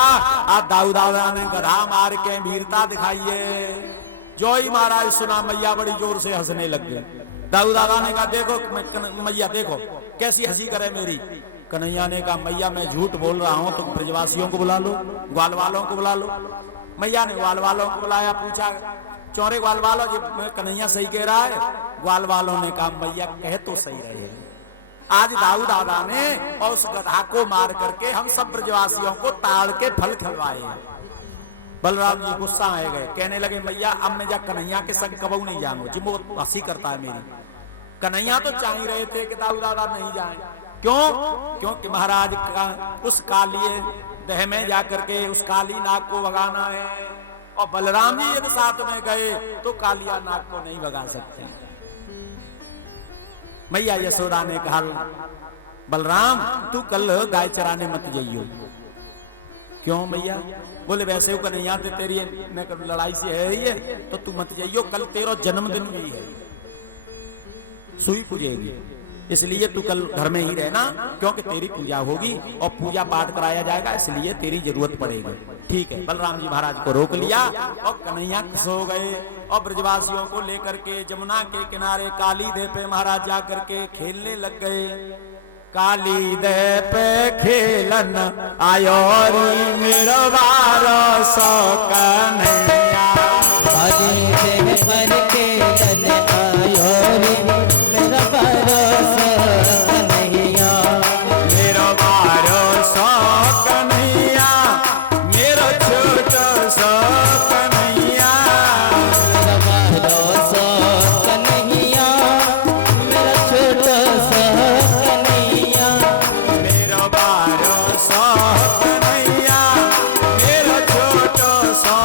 आज दाऊ दादा ने गधा मार के वीरता दिखाई है। जो ही महाराज सुना मैया बड़ी जोर से हंसने लग गए। दाऊ दादा ने कहा देखो मैया देखो कैसी हंसी करे मेरी। कन्हैया ने कहा मैया मैं झूठ बोल रहा हूँ, तो ब्रजवासियों को बुला लो, ग्वाल वालों को बुला लो। मैया ने ग्वाल वालों को बुलाया, पूछा चौरे ग्वाल वालों जी कन्हैया सही कह रहा है। ग्वाल वालों ने कहा मैया कह तो सही रहे, आज दाऊ दादा ने और उस गधा को मार करके हम सब ब्रजवासियों को ताड़ के फल खिलवाए हैं। बलराम जी गुस्सा आ गए, कहने लगे मैया अब मैं जा कन्हैया के संग कबू नहीं जाऊंगा जी, वो हंसी करता है मेरी। कन्हैया तो चाह ही रहे थे कि दाऊ दादा नहीं जाए, क्यों? क्योंकि महाराज का उस काली देह में जाकर के उस काली नाग को भगाना है और बलराम जी यदि साथ में गए तो कालिया नाग को नहीं भगा सकते। मैया यशोदा ने कहा बलराम तू कल गाय चराने मत जाइयो। क्यों मैया? बोले वैसे हो कन्हैया ते तेरी लड़ाई से है ही है तो तू मत जाइयो, कल तेरा जन्मदिन भी है, सुई पूजेगी, इसलिए तू कल घर में ही रहना क्योंकि तेरी पूजा होगी और पूजा पाठ कराया जाएगा, इसलिए तेरी जरूरत पड़ेगी। ठीक है। बलराम जी महाराज को रोक लिया और कन्हैया सो गए और ब्रजवासियों को लेकर के जमुना के किनारे काली देह पे महाराज जाकर के खेलने लग गए। काली देह पे खेलन आयो री मेरो वारसो कन्हैया, काली देह पर खेलन आयो रे मेरा वारसो कन्हैया, मेरो वारसो कन्हैया, मेरो छोटो सो कन्हैया, मेरा वारसो कन्हैया, मेरा छोटो सा कन्हैया, मेरो वारसो कन्हैया, मेरो छोटो सो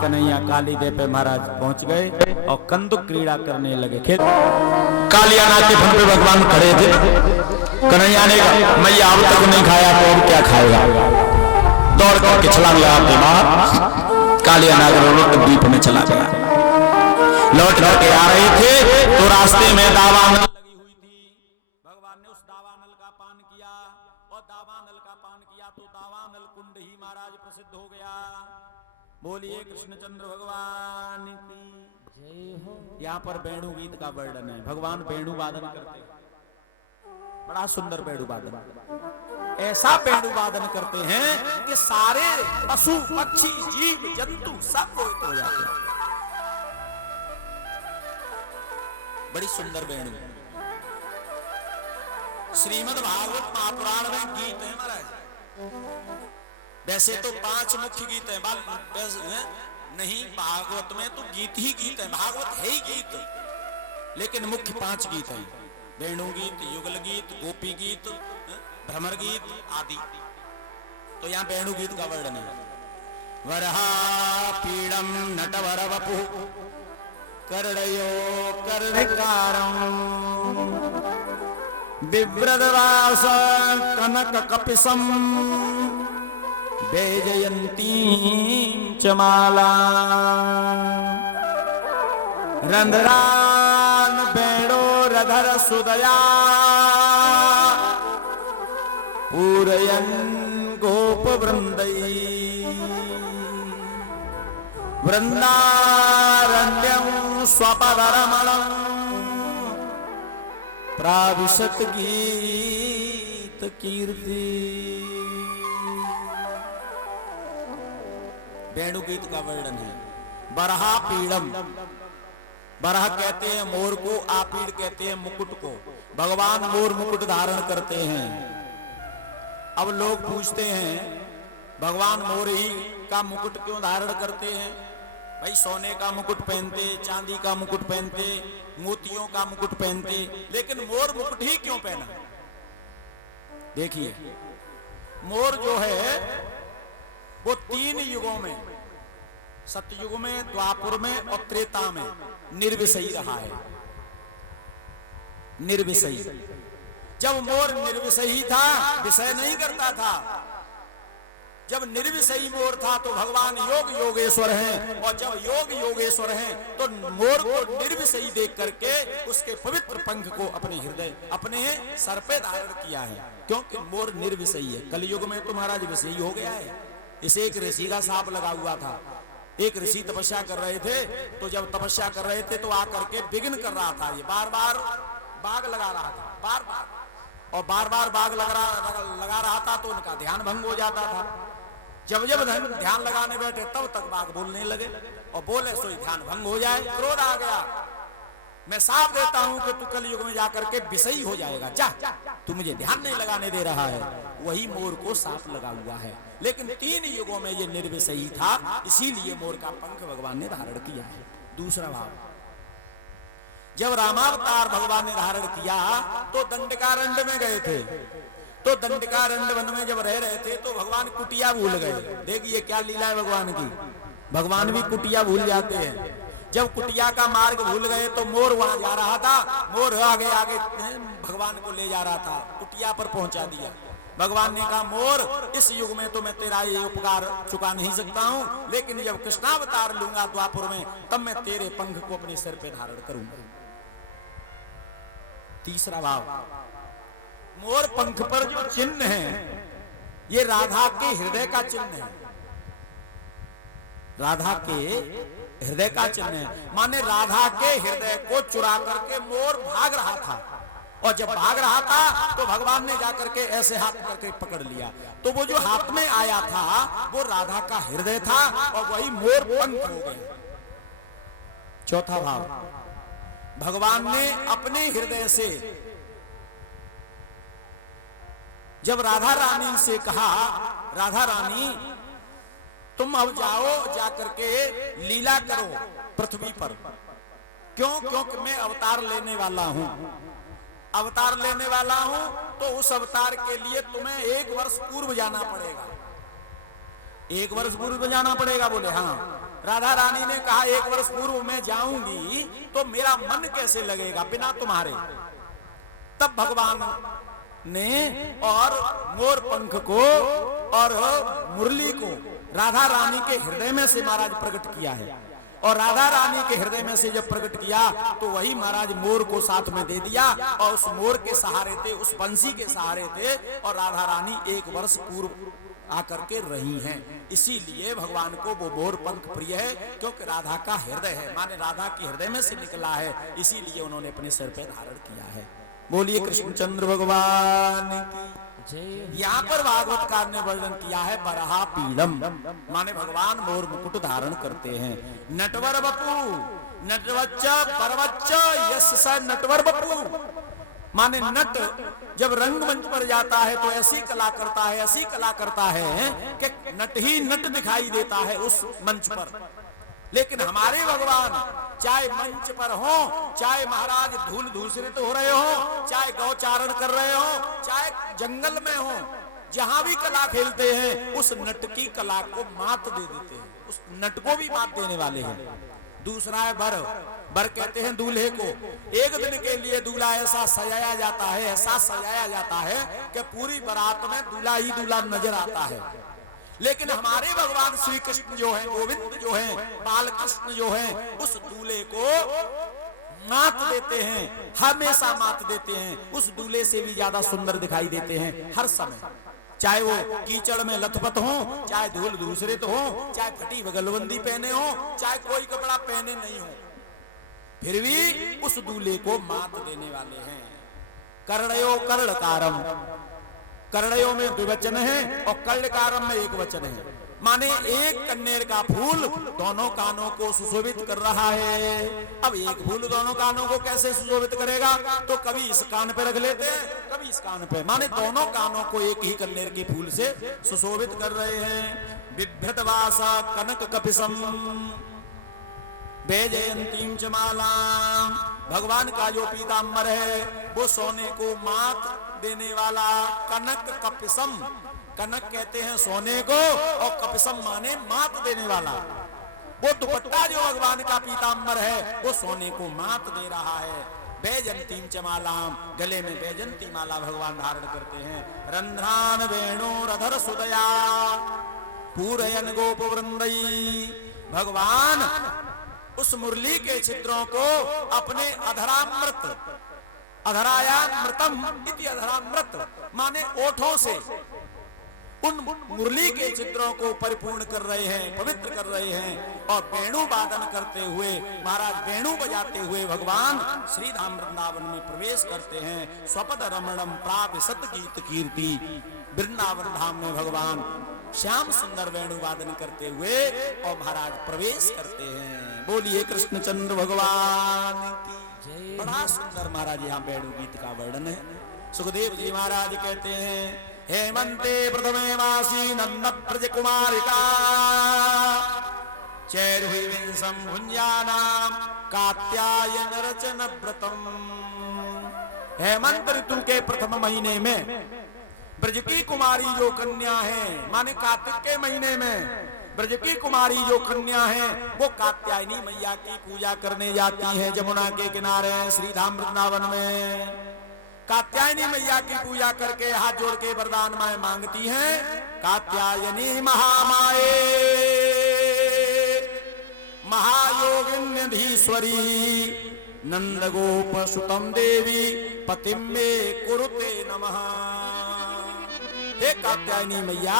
कन्हैया कालीदेव पे महाराज पहुंच गए और कंदुक क्रीड़ा करने लगे। खेल कालियाना के फन पे भगवान खड़े थे। कन्हैया ने कहा मैया अब तक नहीं खाया तो और क्या खाएगा। दौड़ करके छलांग लगाते बाहर कालियाना द्वीप में चला गया। लौट के आ रहे थे तो रास्ते में दावानल लगी हुई थी। भगवान ने उस दावानल का पान किया और दावानल का पान किया तो दावानल कुंड ही महाराज प्रसिद्ध हो गया। बोलिए कृष्णचंद्र भगवान की जय हो। यहाँ पर वेणु गीत का वर्णन है। भगवान वेणु वादन करते हैं, बड़ा सुंदर वेणु वादन। ऐसा वेणु वादन करते हैं कि सारे पशु पक्षी जीव जंतु सब मोहित हो जाते हैं। बड़ी सुंदर वेणु। श्रीमद् भागवत महापुराण में गीत है महाराज। वैसे तो 5 मुख्य गीत हैं, नहीं भागवत में तो गीत ही गीत है, भागवत है ही गीत, लेकिन मुख्य 5 गीत हैं। वेणु गीत, युगल गीत, गोपी गीत, भ्रमर गीत आदि। तो यहाँ वेणु गीत का वर्णन है। वरहा पीड़म नटवर वपु कर्णयो कर्णकारं बिभ्रदवास कनक कपिसं वैजयंती च माला रंध्रान वेणोरधर सुदया पूरयन् गोप वृंदै वृंदारण्यं स्वपदरमणं प्राविशत गीत कीर्ति। वेणु गीत का वर्णन है। बरहा पीड़म, बरह कहते हैं मोर को, आपीड़ कहते हैं मुकुट को। भगवान मोर मुकुट धारण करते हैं। अब लोग पूछते हैं भगवान मोर ही का मुकुट क्यों धारण करते हैं। भाई सोने का मुकुट पहनते, चांदी का मुकुट पहनते, मोतियों का मुकुट पहनते, लेकिन मोर मुकुट ही क्यों पहना। देखिए मोर जो है वो 3 युगों में, सतयुग में, द्वापर में और त्रेता में निर्विषयी रहा है। निर्विषयी। जब मोर निर्विषयी था, विषय नहीं करता था, जब निर्विषयी मोर था तो भगवान योग योगेश्वर हैं, और जब योग योगेश्वर हैं तो मोर को निर्विषयी देख करके उसके पवित्र पंख को अपने हृदय, अपने सर पे धारण किया है, क्योंकि मोर निर्विषयी है। कलयुग में तो महाराज विषयी हो गया है। इसे एक ऋषि का सांप लगा हुआ था। एक ऋषि तपस्या कर रहे थे, तो जब तपस्या कर रहे थे तो आकर के विघ्न कर रहा था। ये बार बार बाग लगा रहा था, बार बार, और बार बार बाग लगा रहा था तो उनका ध्यान भंग हो जाता था। जब जब ध्यान लगाने बैठे तब तक बाघ बोलने लगे, और बोले सो ध्यान भंग हो जाए। क्रोध आ गया। मैं साफ देता हूं कि तू कलयुग में जाकर के विषयी हो जाएगा, जा, तू मुझे ध्यान नहीं लगाने दे रहा है। वही मोर को सांप लगा हुआ है, लेकिन 3 युगों में ये निर्विषयी था, इसीलिए मोर का पंख भगवान ने धारण किया है। दूसरा भाव, जब रामावतार भगवान ने धारण किया तो दंडकारण्य में गए थे। तो दंडकारण्य वन में जब रह रहे थे तो भगवान कुटिया भूल गए। देखिए क्या लीला है भगवान की, भगवान भी कुटिया भूल जाते हैं। जब कुटिया का मार्ग भूल गए तो मोर वहां जा रहा था, मोर आगे आगे भगवान को ले जा रहा था, कुटिया पर पहुंचा दिया। भगवान ने कहा मोर, इस युग में तो मैं तेरा ये उपकार चुका नहीं सकता हूं, लेकिन जब कृष्णावतार लूंगा द्वापर में, तब मैं तेरे पंख को अपने सिर पे धारण करूंगा। तीसरा भाव, मोर पंख पर जो चिन्ह है ये राधा के हृदय का चिन्ह है। राधा के हृदय का चिन्ह है, माने राधा के हृदय को चुरा करके मोर भाग रहा था, और जब भाग रहा था तो भगवान ने जाकर के ऐसे हाथ करके पकड़ लिया, तो वो जो हाथ में आया था वो राधा का हृदय था, और वही मोर पंख हो गया। चौथा भाव, भगवान ने अपने हृदय से जब राधा रानी से कहा, राधा रानी तुम अब जाओ, जाकर के लीला करो पृथ्वी पर। क्यों? क्योंकि मैं अवतार लेने वाला हूं। अवतार लेने वाला हूं तो उस अवतार के लिए तुम्हें 1 वर्ष पूर्व जाना पड़ेगा। 1 वर्ष पूर्व जाना पड़ेगा। बोले हाँ। राधा रानी ने कहा 1 वर्ष पूर्व मैं जाऊंगी तो मेरा मन कैसे लगेगा बिना तुम्हारे। तब भगवान ने और मोर पंख को और मुरली को राधा रानी के हृदय में से महाराज प्रकट किया है। और राधा रानी के हृदय में से जब प्रकट किया तो वही महाराज मोर को साथ में दे दिया और उस मोर के सहारे थे, उस बंसी के सहारे थे और राधा रानी 1 वर्ष पूर्व आकर के रही हैं। इसीलिए भगवान को वो मोर पंख प्रिय है, क्योंकि राधा का हृदय है, माने राधा के हृदय में से निकला है, इसीलिए उन्होंने अपने सिर पे धारण किया है। बोलिए कृष्णचंद्र भगवान की। यहाँ पर भागवतकार ने वर्णन किया है बरहा पीड़म, माने भगवान मोर मुकुट धारण करते हैं। नटवर बपू नटवच्च परवच्च यस स नटवर बपू, माने नट जब रंगमंच पर जाता है तो ऐसी कला करता है, ऐसी कला करता है कि नट ही नट दिखाई देता है उस मंच पर। लेकिन हमारे भगवान चाहे मंच पर हो, चाहे महाराज धूल धूसरित हो रहे हो, चाहे गौचारण कर रहे हो, चाहे जंगल में हो, जहां भी कला खेलते हैं उस नट की कला को मात दे देते हैं, उस नट को भी मात देने वाले हैं। दूसरा है बर, बर कहते हैं दूल्हे को। 1 दिन के लिए दूल्हा ऐसा सजाया जाता है, ऐसा सजाया जाता है कि पूरी बारात में दूल्हा ही दूल्हा नजर आता है। लेकिन हमारे भगवान श्री कृष्ण जो हैं, गोविंद जो हैं, बाल कृष्ण जो हैं, उस दूल्हे को मात देते हैं, हमेशा मात देते हैं। उस दूल्हे से भी ज्यादा सुंदर दिखाई देते हैं हर समय, चाहे वो कीचड़ में लथपथ हो, चाहे धूल धूसरित हो, चाहे फटी बगलबंदी पहने हो, चाहे कोई कपड़ा पहने नहीं हो, फिर भी उस दूल्हे को मात देने वाले हैं। कर्णयो कर्णकारम, कर्णयों में 2 वचन है और कर्णकारम में 1 वचन है, माने एक कन्नेर का फूल दोनों कानों को सुशोभित कर रहा है। अब एक फूल दोनों कानों को कैसे सुशोभित करेगा, तो कभी इस कान पे रख लेते हैं, कभी इस कान पे, माने दोनों कानों को एक ही कन्नेर के फूल से सुशोभित कर रहे हैं। बिभ्रतवासा कनक कपिसम वैजयंतीम च मालाम, भगवान का जो पीताम्बर है वो सोने को मात देने वाला कनक कपिसम, कनक कहते हैं सोने को और कपिसम माने मात देने वाला। वो दुपट्टा जो भगवान का पीताम्बर है वो सोने को मात दे रहा है। वैजयंतीम च मालाम, गले में वैजयंती माला भगवान धारण करते हैं। रंध्रान वेणुरधर सुदया पूरयन गोप वृंदई, भगवान उस मुरली के छिद्रों को अपने अधरामृत, अधरायामृतम इति अधरामृत माने ओठों से उन मुरली के छिद्रों को परिपूर्ण कर रहे हैं, पवित्र कर रहे हैं। और वेणु वादन करते हुए, महाराज वेणु बजाते हुए भगवान श्री धाम वृंदावन में प्रवेश करते हैं। स्वपद रमणम प्राप्य सत गीत कीर्ति, वृंदावन धाम में भगवान श्याम सुंदर वेणु वादन करते हुए और महाराज प्रवेश करते हैं। बोलिए कृष्णचंद्र भगवान की। बड़ा सुंदर महाराज यहाँ वेणु गीत का वर्णन है। सुखदेव जी महाराज कहते हैं, हेमंते प्रथमे मासी नंद प्रज कुमारिका चैर्विंसम भुंजानाम कात्यायन रचन व्रतम, हेमंत ऋतु के प्रथम महीने में ब्रज की कुमारी जो कन्या है, माने कार्तिक के महीने में ब्रज की कुमारी जो कन्या है वो कात्यायनी मैया की पूजा करने जाती है जमुना के किनारे श्री धाम वृंदावन में। कात्यायनी मैया की पूजा करके हाथ जोड़ के वरदान माए मांगती हैं। कात्यायनी महामाये महायोगिन्यधीश्वरी नंद गोप सुतम देवी पतिम में कुरुते नमः। हे कात्यायनी मैया,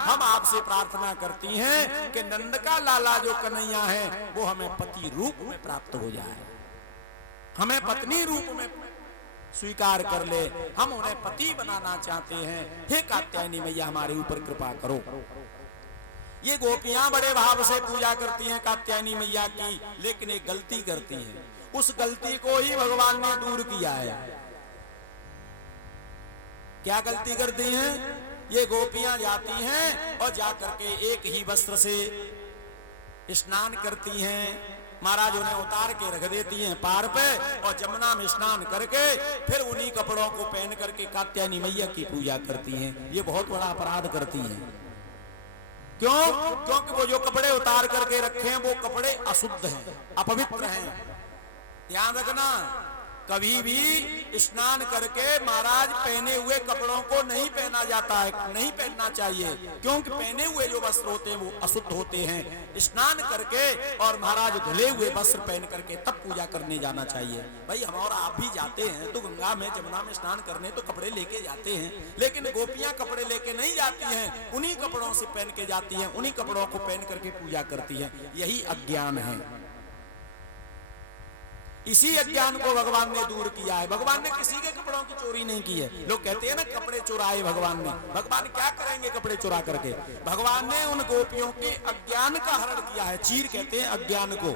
हम आपसे प्रार्थना करती हैं कि नंद का लाला जो कन्हैया है वो हमें पति रूप में प्राप्त हो जाए, हमें पत्नी रूप में स्वीकार कर ले, हम उन्हें पति बनाना चाहते हैं। हे कात्यायनी मैया हमारे ऊपर कृपा करो। ये गोपियां बड़े भाव से पूजा करती हैं कात्यायनी मैया की, लेकिन एक गलती करती हैं। उस गलती को ही भगवान ने दूर किया है। क्या गलती करती हैं? ये गोपियां जाती हैं और जाकर के एक ही वस्त्र से स्नान करती हैं, महाराज उन्हें उतार के रख देती हैं पार पे, और जमुना में स्नान करके फिर उन्हीं कपड़ों को पहन करके कात्यायनी मैया की पूजा करती हैं। ये बहुत बड़ा अपराध करती हैं। क्यों? क्योंकि वो जो कपड़े उतार करके रखे हैं वो कपड़े अशुद्ध हैं, अपवित्र हैं। ध्यान रखना, कभी भी स्नान करके महाराज पहने हुए कपड़ों को नहीं पहना जाता है, नहीं पहनना चाहिए, क्योंकि पहने हुए जो वस्त्र होते हैं वो अशुद्ध होते हैं। स्नान करके और महाराज धुले हुए वस्त्र पहन करके तब पूजा करने जाना चाहिए। भाई हम और आप भी जाते हैं तो गंगा में जमुना में स्नान करने तो कपड़े लेके जाते हैं, लेकिन गोपियां कपड़े लेके नहीं जाती हैं, उन्हीं कपड़ों से पहन के जाती हैं, उन्हीं कपड़ों को पहन करके पूजा करती हैं। यही अज्ञान है। इसी अज्ञान को भगवान ने दूर किया है। भगवान ने किसी के कपड़ों की चोरी नहीं की है। लोग कहते हैं ना कपड़े चुराए भगवान ने। भगवान क्या करेंगे कपड़े चुरा करके? भगवान ने उन गोपियों के अज्ञान का हरण किया है। चीर कहते हैं अज्ञान को।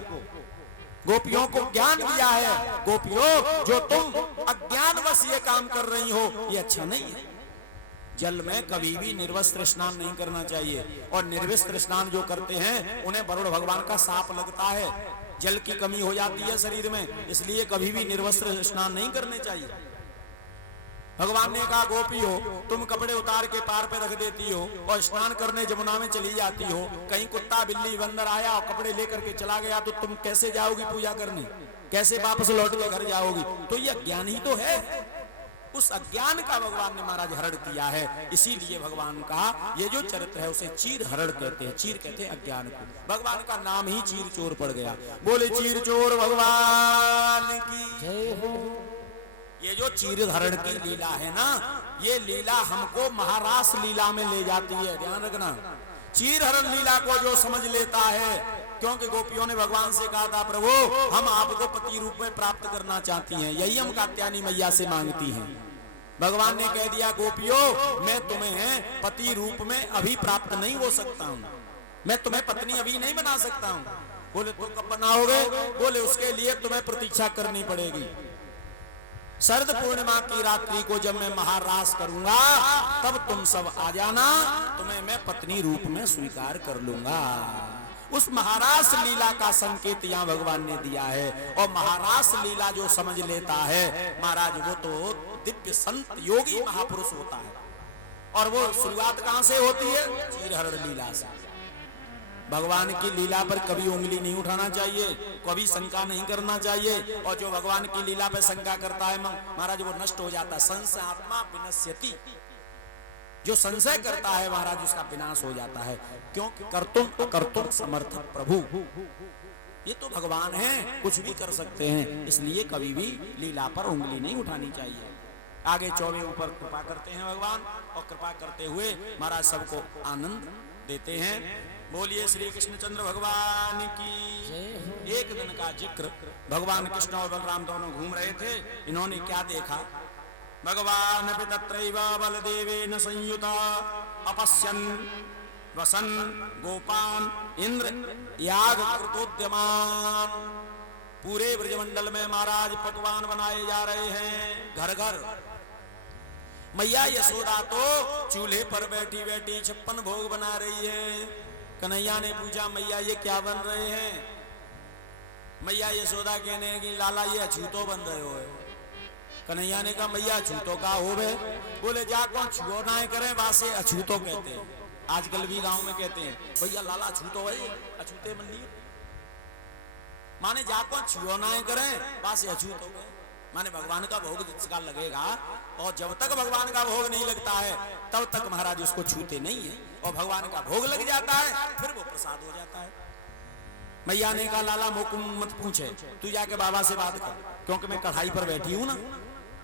गोपियों को ज्ञान दिया है, गोपियों जो तुम अज्ञानवश ये काम कर रही हो ये अच्छा नहीं है। जल में कभी भी निर्वस्त्र स्नान नहीं करना चाहिए, और निर्वस्त्र स्नान जो करते हैं उन्हें वरुण भगवान का शाप लगता है। जल की कमी हो जाती है शरीर में, इसलिए कभी भी निर्वस्त्र स्नान नहीं करने चाहिए। भगवान ने कहा गोपी हो तुम कपड़े उतार के पार पे रख देती हो और स्नान करने जमुना में चली जाती हो, कहीं कुत्ता बिल्ली बंदर आया और कपड़े लेकर के चला गया तो तुम कैसे जाओगी पूजा करने? कैसे वापस लौट के घर जाओगी? तो ये अज्ञान ही तो है। उस अज्ञान का भगवान ने महाराज हरण किया है। इसीलिए भगवान का ये जो चरित्र है उसे चीर हरण कहते हैं। चीर कहते हैं अज्ञान को। भगवान का नाम ही चीर चोर पड़ गया। बोले चीर चोर भगवान की जय हो। ये जो चीर हरण की लीला है ना, ये लीला हमको महारास लीला में ले जाती है। ध्यान रखना, चीर हरण लीला को जो समझ लेता है, क्योंकि गोपियों ने भगवान से कहा था प्रभु हम आपको पति रूप में प्राप्त करना चाहती हैं, यही हम कात्यायनी मैया से मांगती हैं। भगवान ने कह दिया गोपियों मैं तुम्हें पति रूप में अभी प्राप्त नहीं हो सकता हूँ, मैं तुम्हें पत्नी अभी नहीं बना सकता हूँ। बोले तुम कब बनाओगे? बोले उसके लिए तुम्हें प्रतीक्षा करनी पड़ेगी। शरद पूर्णिमा की रात्रि को जब मैं महारास करूंगा तब तुम सब आ जाना, तुम्हें मैं पत्नी रूप में स्वीकार कर लूंगा। उस महारास लीला का संकेत यहाँ भगवान ने दिया है। और महारास लीला जो समझ लेता है महाराज वो तो दिव्य संत योगी महापुरुष होता है। और वो शुरुआत कहां से होती है? चीरहरण लीला से। भगवान की लीला पर कभी उंगली नहीं उठाना चाहिए, कभी शंका नहीं करना चाहिए। और जो भगवान की लीला पर शंका करता है महाराज वो नष्ट हो जाता है। संशय आत्मा विनश्यति, जो संशय करता है महाराज उसका विनाश हो जाता है। क्योंकि कर्तुम समर्थ प्रभु, ये तो भगवान है, कुछ भी कर सकते हैं। इसलिए कभी भी लीला पर उंगली नहीं उठानी चाहिए। आगे 24 ऊपर कृपा करते हैं भगवान, और कृपा करते हुए महाराज सबको आनंद देते हैं। बोलिए श्री कृष्णचंद्र भगवान की। एक दिन का जिक्र, भगवान कृष्ण और बलराम दोनों घूम रहे थे। इन्होंने क्या देखा? भगवान पितत्रैव बलदेवेन संयुता अपश्यन् वसन गोपान इंद्र याग कृतोद्यमान। पूरे ब्रजमंडल में महाराज पकवान बनाए जा रहे हैं घर घर। मैया यशोदा तो चूल्हे पर बैठी बैठी 56 भोग बना रही है। कन्हैया ने पूछा मैया ये क्या बन रहे हैं? मैया यशोदा कहने की लाला ये अछूतो बन रहे हो। कन्हैया ने कहा मैया अछूतो का हो बे? बोले जा कौन छुओ ना करें वासे अछूतो कहते हैं। आजकल भी गांव में कहते हैं भैया लाला अछूतो है, अछूते मन लिए माने जा कौन छुओ ना करें वासे अछूतो। माने भगवान का भोग जिसका लगेगा, और जब तक भगवान का भोग नहीं लगता है तब तक महाराज उसको छूते नहीं है। और भगवान का भोग लग जाता है फिर वो प्रसाद हो जाता है। मैया ने कहा लाला मुकुम मत पूछे, तू जाके बाबा से बात कर, क्योंकि मैं कढ़ाई पर बैठी हूं ना।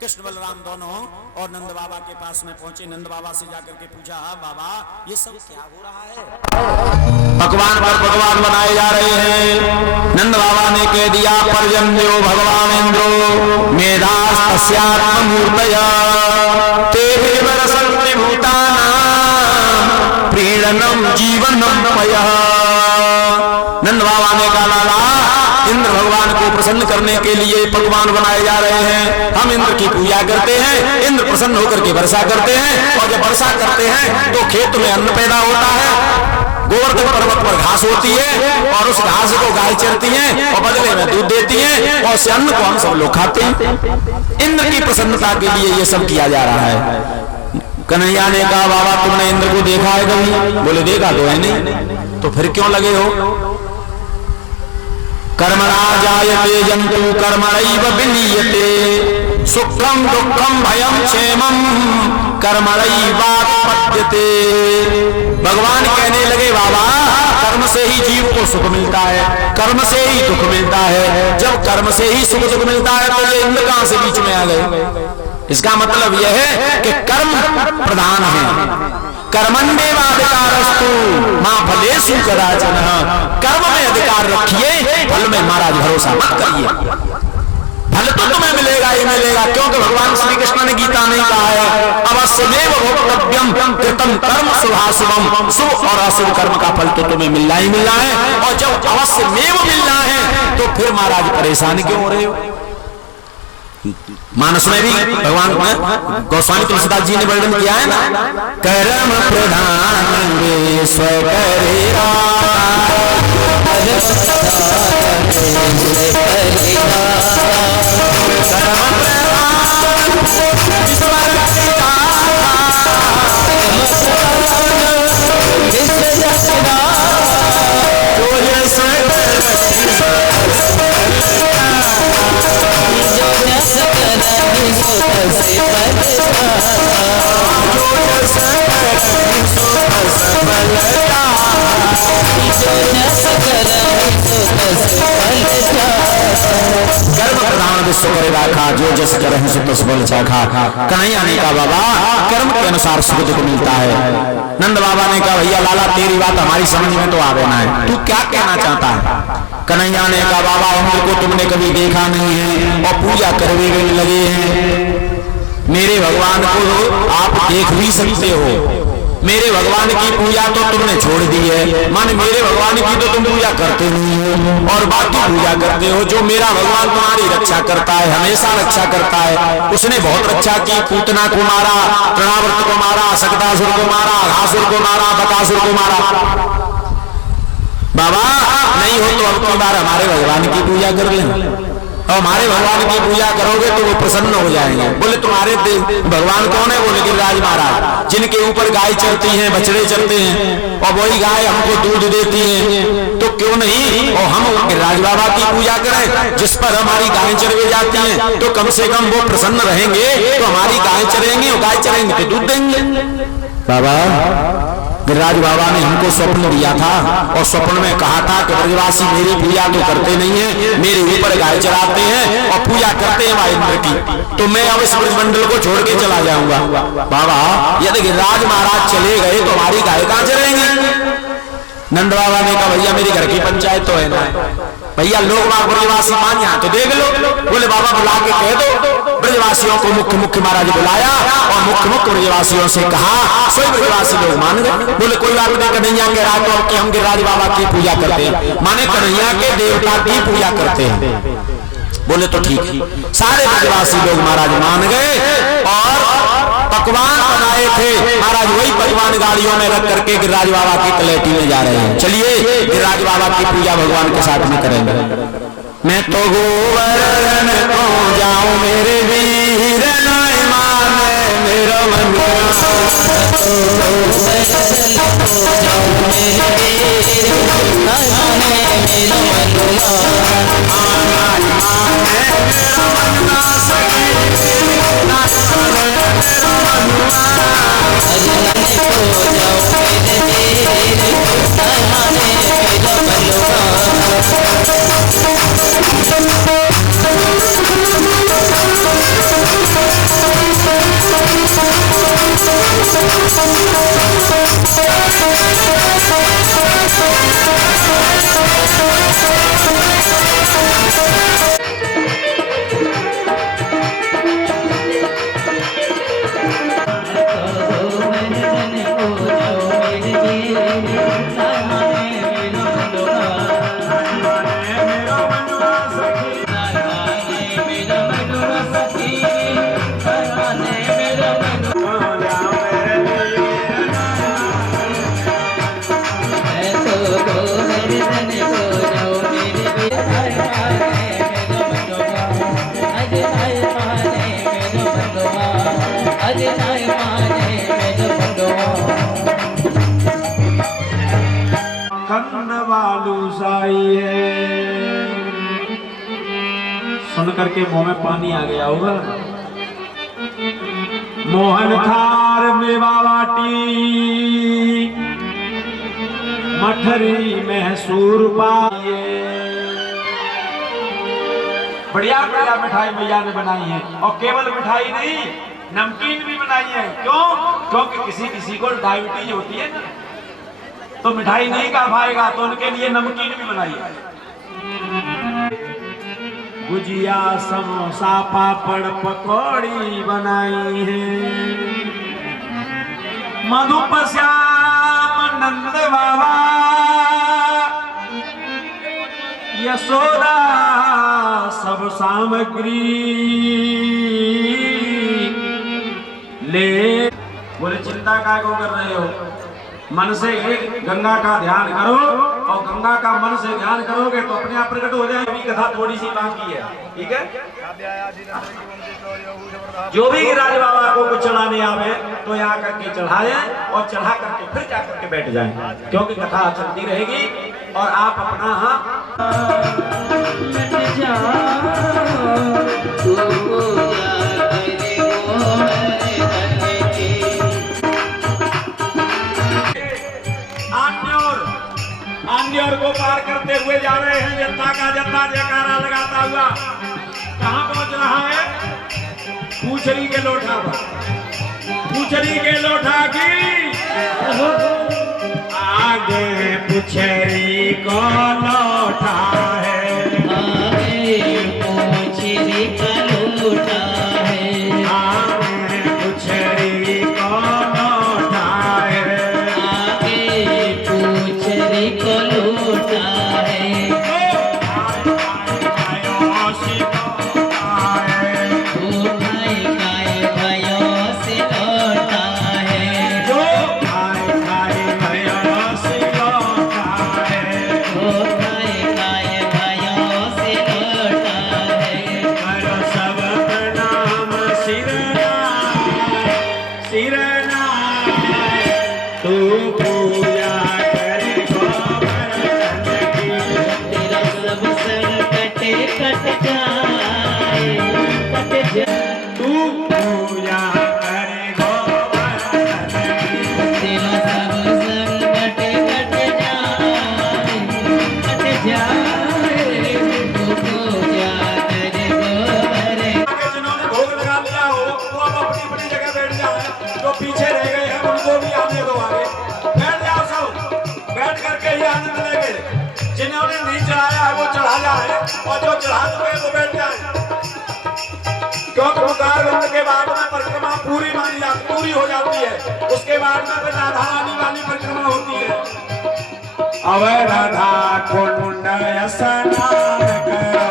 कृष्ण बलराम दोनों और नंद बाबा के पास में पहुंचे। नंद बाबा से जाकर के पूछा बाबा ये सब क्या हो रहा है? भगवान पर भगवान बनाए जा रहे हैं। नंद बाबा ने कह दिया पर्जन्यो भगवान इंद्रो मेधास तस्यात्ममूर्तया ते विवरसन्ति भूतानां प्रीणनम जीवनम पयः। नंद बाबा ने कहा लाला इंद्र भगवान को प्रसन्न करने के लिए पकवान बनाए जा रहे हैं। हम इंद्र की पूजा करते हैं, इंद्र प्रसन्न होकर के वर्षा करते हैं, और जब वर्षा करते हैं तो खेत में अन्न पैदा होता है। गोवर्धन पर्वत पर घास होती है और उस घास को गाय चरती है और बदले में दूध देती है, और उस अन्न को हम सब लोग खाते हैं। इंद्र की प्रसन्नता के लिए ये सब किया जा रहा है। कन्हैया ने कहा बाबा तुमने इंद्र को देखा है कभी? बोले देखा तो है नहीं। तो फिर क्यों लगे हो? कर्मणा जायते जंतु कर्मणैव विलीयते, सुखम दुखम भयम क्षेमम कर्मणैवापद्यते। भगवान कहने लगे बाबा कर्म से ही जीव को सुख मिलता है, कर्म से ही दुख मिलता है। जब कर्म से ही सुख दुख मिलता है तो ये इंद्र कहां से बीच में आ गए? इसका मतलब यह है कि कर्म प्रधान है। कर्मण्येवाधिकारस्तु मां फलेषु कदाचन। कर्म में अधिकार रखिए, फल में महाराज भरोसा मत करिए। फल तो तुम्हें मिलेगा ही मिलेगा, क्योंकि भगवान श्री कृष्ण ने गीता में कहा है अवश्यमेव भोक्तव्यम कृतं कर्म शुभाशुभम। शुभ और अशुभ कर्म का फल तो तुम्हें मिलना ही मिलना है। और जब अवश्यमेव मिलना है तो फिर महाराज परेशान क्यों हो रहे हो? मानस में भी भगवान गोस्वामी तुलसीदास जी ने वर्णन किया है ना, कर्म प्रधान विश्व करेगा, कर्म प्रधान विश्व करे राखा, जो जस करहि सो तस बल चाखा। कन्हैया ने कहा बाबा कर्म के अनुसार सुख दुख मिलता है। नंद बाबा ने कहा भैया लाला तेरी बात हमारी समझ में तो आ ना है, तू क्या कहना चाहता है? कन्हैया ने कहा बाबा इंद्र को तुमने कभी देखा नहीं है और पूजा करने लगे हैं। मेरे भगवान को आप देख भी सकते हो, मेरे भगवान की पूजा तो तुमने छोड़ दी है। माने मेरे भगवान की तो तुम पूजा करते नहीं हो और बाकी पूजा करते हो। जो मेरा भगवान तुम्हारी रक्षा करता है, हमेशा रक्षा करता है, उसने बहुत रक्षा की। पूतना को मारा, तृणावर्त को मारा, सकदासुर को मारा, घासुर को मारा, बकासुर को मारा। बाबा नहीं हो तो अब की बार हमारे भगवान की पूजा कर लें, और हमारे भगवान की पूजा करोगे तो वो प्रसन्न हो जाएंगे। बोले तुम्हारे भगवान कौन है? बोले गिरिराज महाराज, जिनके ऊपर गाय चलती हैं, बछड़े चलते हैं और वही गाय हमको दूध देती है। तो क्यों नहीं और हम गिरिराज बाबा की पूजा करें, जिस पर हमारी गाय चरवे जाती हैं, तो कम से कम वो प्रसन्न रहेंगे। तो हमारी गाय चरेंगे और गाय चरेंगे तो दूध देंगे। बाबा गिरिराज बाबा ने हमको स्वप्न दिया था और स्वप्न में कहा था कि ब्रजवासी मेरी पूजा तो करते नहीं है, मेरे ऊपर गाय चराते हैं और पूजा करते हैं भाई इंद्र की, तो मैं अब इस ब्रजमंडल को छोड़ के चला जाऊंगा। बाबा यदि गिरिराज महाराज चले गए तो हमारी गाय कहां चरेंगी? नंद बाबा ने कहा भैया मेरी घर की पंचायत तो है ना, भैया लोग वहां ब्रजवासी मान यहाँ तो देख लो। बोले बाबा बुला के कह दो। ब्रजवासियों को मुख्य मुख्य महाराज बुलाया और मुख्य मुख्य ब्रजवासियों से कहा, सभी ब्रजवासी लोग मान गए। बोले कोई बात नहीं, कन्हैया के रात तो कि हम गिरिराज बाबा की पूजा करते हैं, माने कन्हैया के देवता की पूजा करते हैं। बोले तो ठीक है। सारे ब्रजवासी लोग महाराज मान गए और पकवान बनाए थे महाराज, वही पकवान गाड़ियों में रख करके गिरिराज बाबा की कलेटी में जा रहे हैं। चलिए गिरिराज बाबा की पूजा भगवान के साथ में करेंगे। मैं तो गोवर्धन को जाऊं मेरे वीर नाय माने मेरा मन, सुन करके मुंह में पानी आ गया होगा। मोहन थार मेवा बाटी मठरी मैसूर पाए, बढ़िया बढ़िया मिठाई मैया ने बनाई है। और केवल मिठाई नहीं, नमकीन भी बनाई है। क्यों? क्योंकि किसी किसी को डायबिटीज होती है ना, तो मिठाई नहीं खा पाएगा, तो उनके लिए नमकीन भी बनाई है। गुजिया समोसा पापड़ पकौड़ी बनाई है। मधुप श्याम नंद बाबा यशोदा सब सामग्री ले। बोले चिंता काय को कर रहे हो, मन से गंगा का ध्यान करो, और गंगा का मन से ध्यान करोगे तो अपने आप प्रकट हो जाएगी। कथा थोड़ी सी बाकी है, ठीक है। जो भी राज बाबा को कुछ चढ़ाने आवे तो यहाँ करके चढ़ाए, और चढ़ा करके फिर जाकर के बैठ जाए, क्योंकि कथा चलती रहेगी और आप अपना आन्योर को पार करते हुए जा रहे हैं। जनता का जत्था जयकारा लगाता हुआ कहाँ पहुंच रहा है? पूछरी के लोठा पर। पूछरी के लोठा की आगे पुछरी को लोठा है, आगे पूछरी का लोटा है, आगे पुछरी को लोठा है, आगे पूछरी को लोटा है। पीछे रह गए हैं उनको भी आने दो आगे। बैठ जाओ सब, बैठ करके ही आनंद लेंगे। जिन्होंने नहीं चढ़ाया है वो चढ़ा जाए, और जो चढ़ा चुके वो बैठ जाए। क्योंकि पुकार बंद के बाद में परिक्रमा पूरी मानी जाती, पूरी हो जाती है। उसके बाद में फिर राधा रानी वाली परिक्रमा होती है। अब राधा कुंड स्नान करो,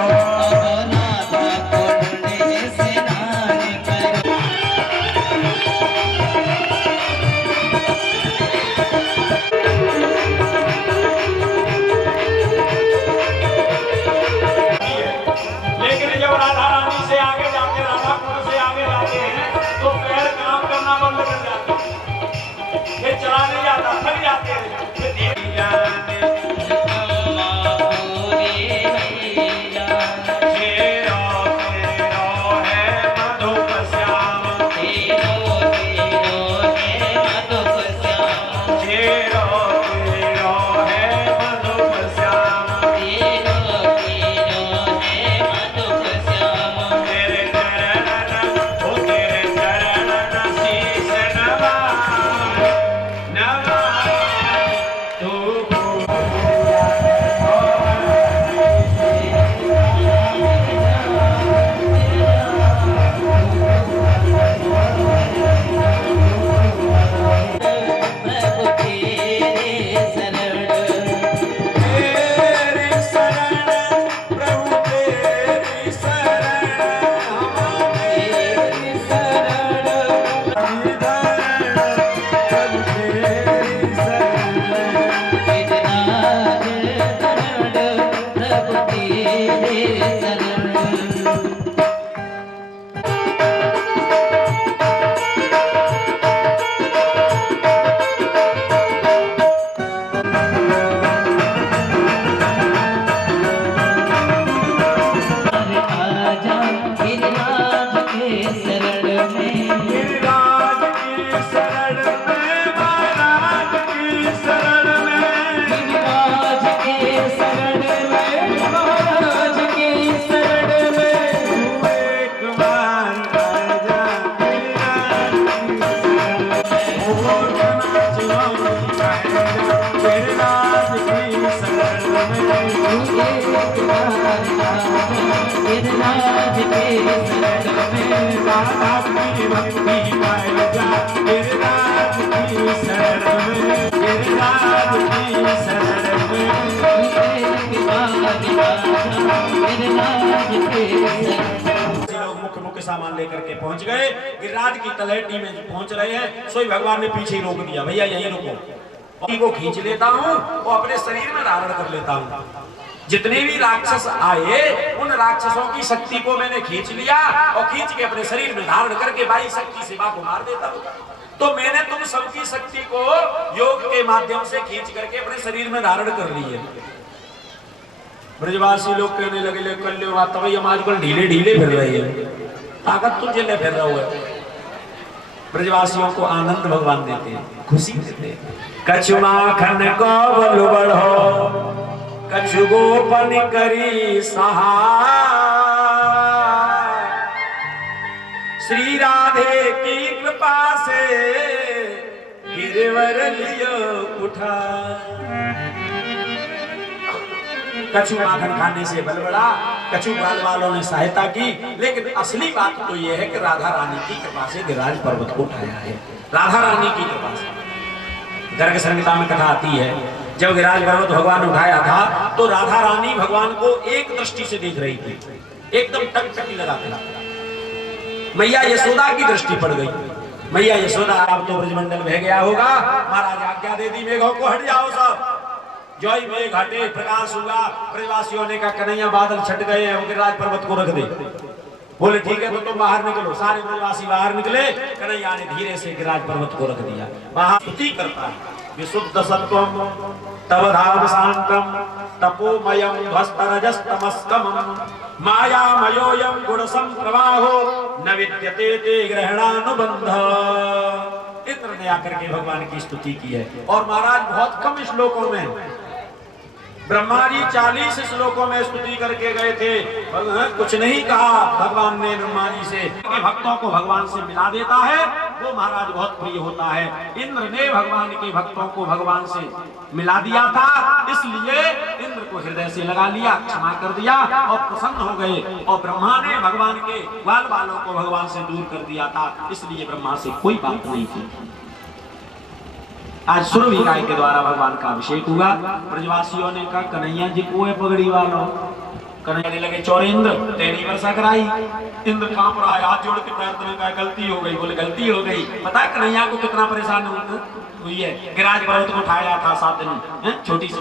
चला नहीं जाता, थक जाते हैं। गिरिराज के शरण में राधा की भक्ति पाए जा गिरिराज की शरण में गिरिराज की शरण में गिरिराज के लोग मुख्य मुख्य सामान लेकर के पहुंच गए। गिरिराज की तलहटी में पहुंच रहे हैं, सोई भगवान ने पीछे ही रोक दिया, भैया यहीं रुको, को खींच लेता हूँ वो अपने शरीर में धारण कर लेता हूँ। जितने भी राक्षस आए उन राक्षसों की शक्ति को मैंने खींच लिया और खींच के अपने शरीर में धारण करके बाई शक्ति सेवा को मार देता हूँ। तो मैंने तुम सबकी शक्ति को योग के माध्यम से खींच करके अपने शरीर में धारण कर ली है। ब्रजवासी लोग कहने लगे ले कर लो बात, तभी हम आजकल ढीले ढीले फिर रहे हैं, ताकत तुझे ले फिर रहा हुआ है। ब्रजवासियों को आनंद भगवान देते हैं, खुशी देते हैं। कछु माखन को बल बढ़ो कछु गोपन करी सहाय, श्री राधे की कृपा से गिरवर लियो उठा। कछु माखन खाने से बल बढ़ा, कछु बाल वालों ने सहायता की, लेकिन असली बात तो यह है कि राधा रानी की कृपा से गिरिराज पर्वत को उठाया है। राधा रानी की कृपा से गर्ग संहिता में कथा आती है, जब गिरिराज पर्वत भगवान ने उठाया था तो राधा रानी भगवान को एक दृष्टि से देख रही थी, एकदम टकटकी लगा था। मैया यशोदा की दृष्टि पड़ गई। मैया यशोदा अब तो ब्रजमंडल बह गया होगा, महाराज आज्ञा दे दी मेघों को हट जाओ सब। जो ही मेघ हटे प्रकाश हुआ, ब्रजवासियों ने कहा कन्हैया बादल छट गए हैं, गिरिराज पर्वत को रख दे। बोले ठीक है तो तुम बाहर निकलो। सारे ब्रजवासी बाहर निकले, कन्हैया ने धीरे से गिरिराज पर्वत को रख दिया। वहां स्तुति करता है विशुद्ध सत्वम तव धाम शांतम तपोमयम ध्वस्तरजस्तमस्कमं मायामयोयम गुण संप्रवाहो न विद्यते ते ग्रहणानुबंध। इत्र ने आकर के भगवान की स्तुति की है। और महाराज बहुत कम श्लोकों में, ब्रह्मा जी 40 श्लोकों में स्तुति करके गए थे, कुछ नहीं कहा भगवान ने ब्रह्मा जी से। भक्तों को भगवान से मिला देता है वो महाराज बहुत प्रिय होता है। इंद्र ने भगवान के भक्तों को भगवान से मिला दिया था, इसलिए इंद्र को हृदय से लगा लिया, क्षमा कर दिया और प्रसन्न हो गए। और ब्रह्मा ने भगवान के बाल बालों को भगवान से दूर कर दिया था, इसलिए ब्रह्मा से कोई बात नहीं थी। आज सुरभि गाय के द्वारा भगवान का अभिषेक हुआ। ब्रजवासियों ने कहा कन्हैया जी को है पगड़ी वालों। कन्हैया लगे चौरेंद्र तेरी वर्षा कराई। इंद्र कांप रहा है, हाथ जोड़ के प्रार्थना का गलती हो गई। बोले गलती हो गई, पता है कन्हैया को कितना परेशान हुई है। गिरिराज पर्वत को उठाया था 7 दिन, छोटी सी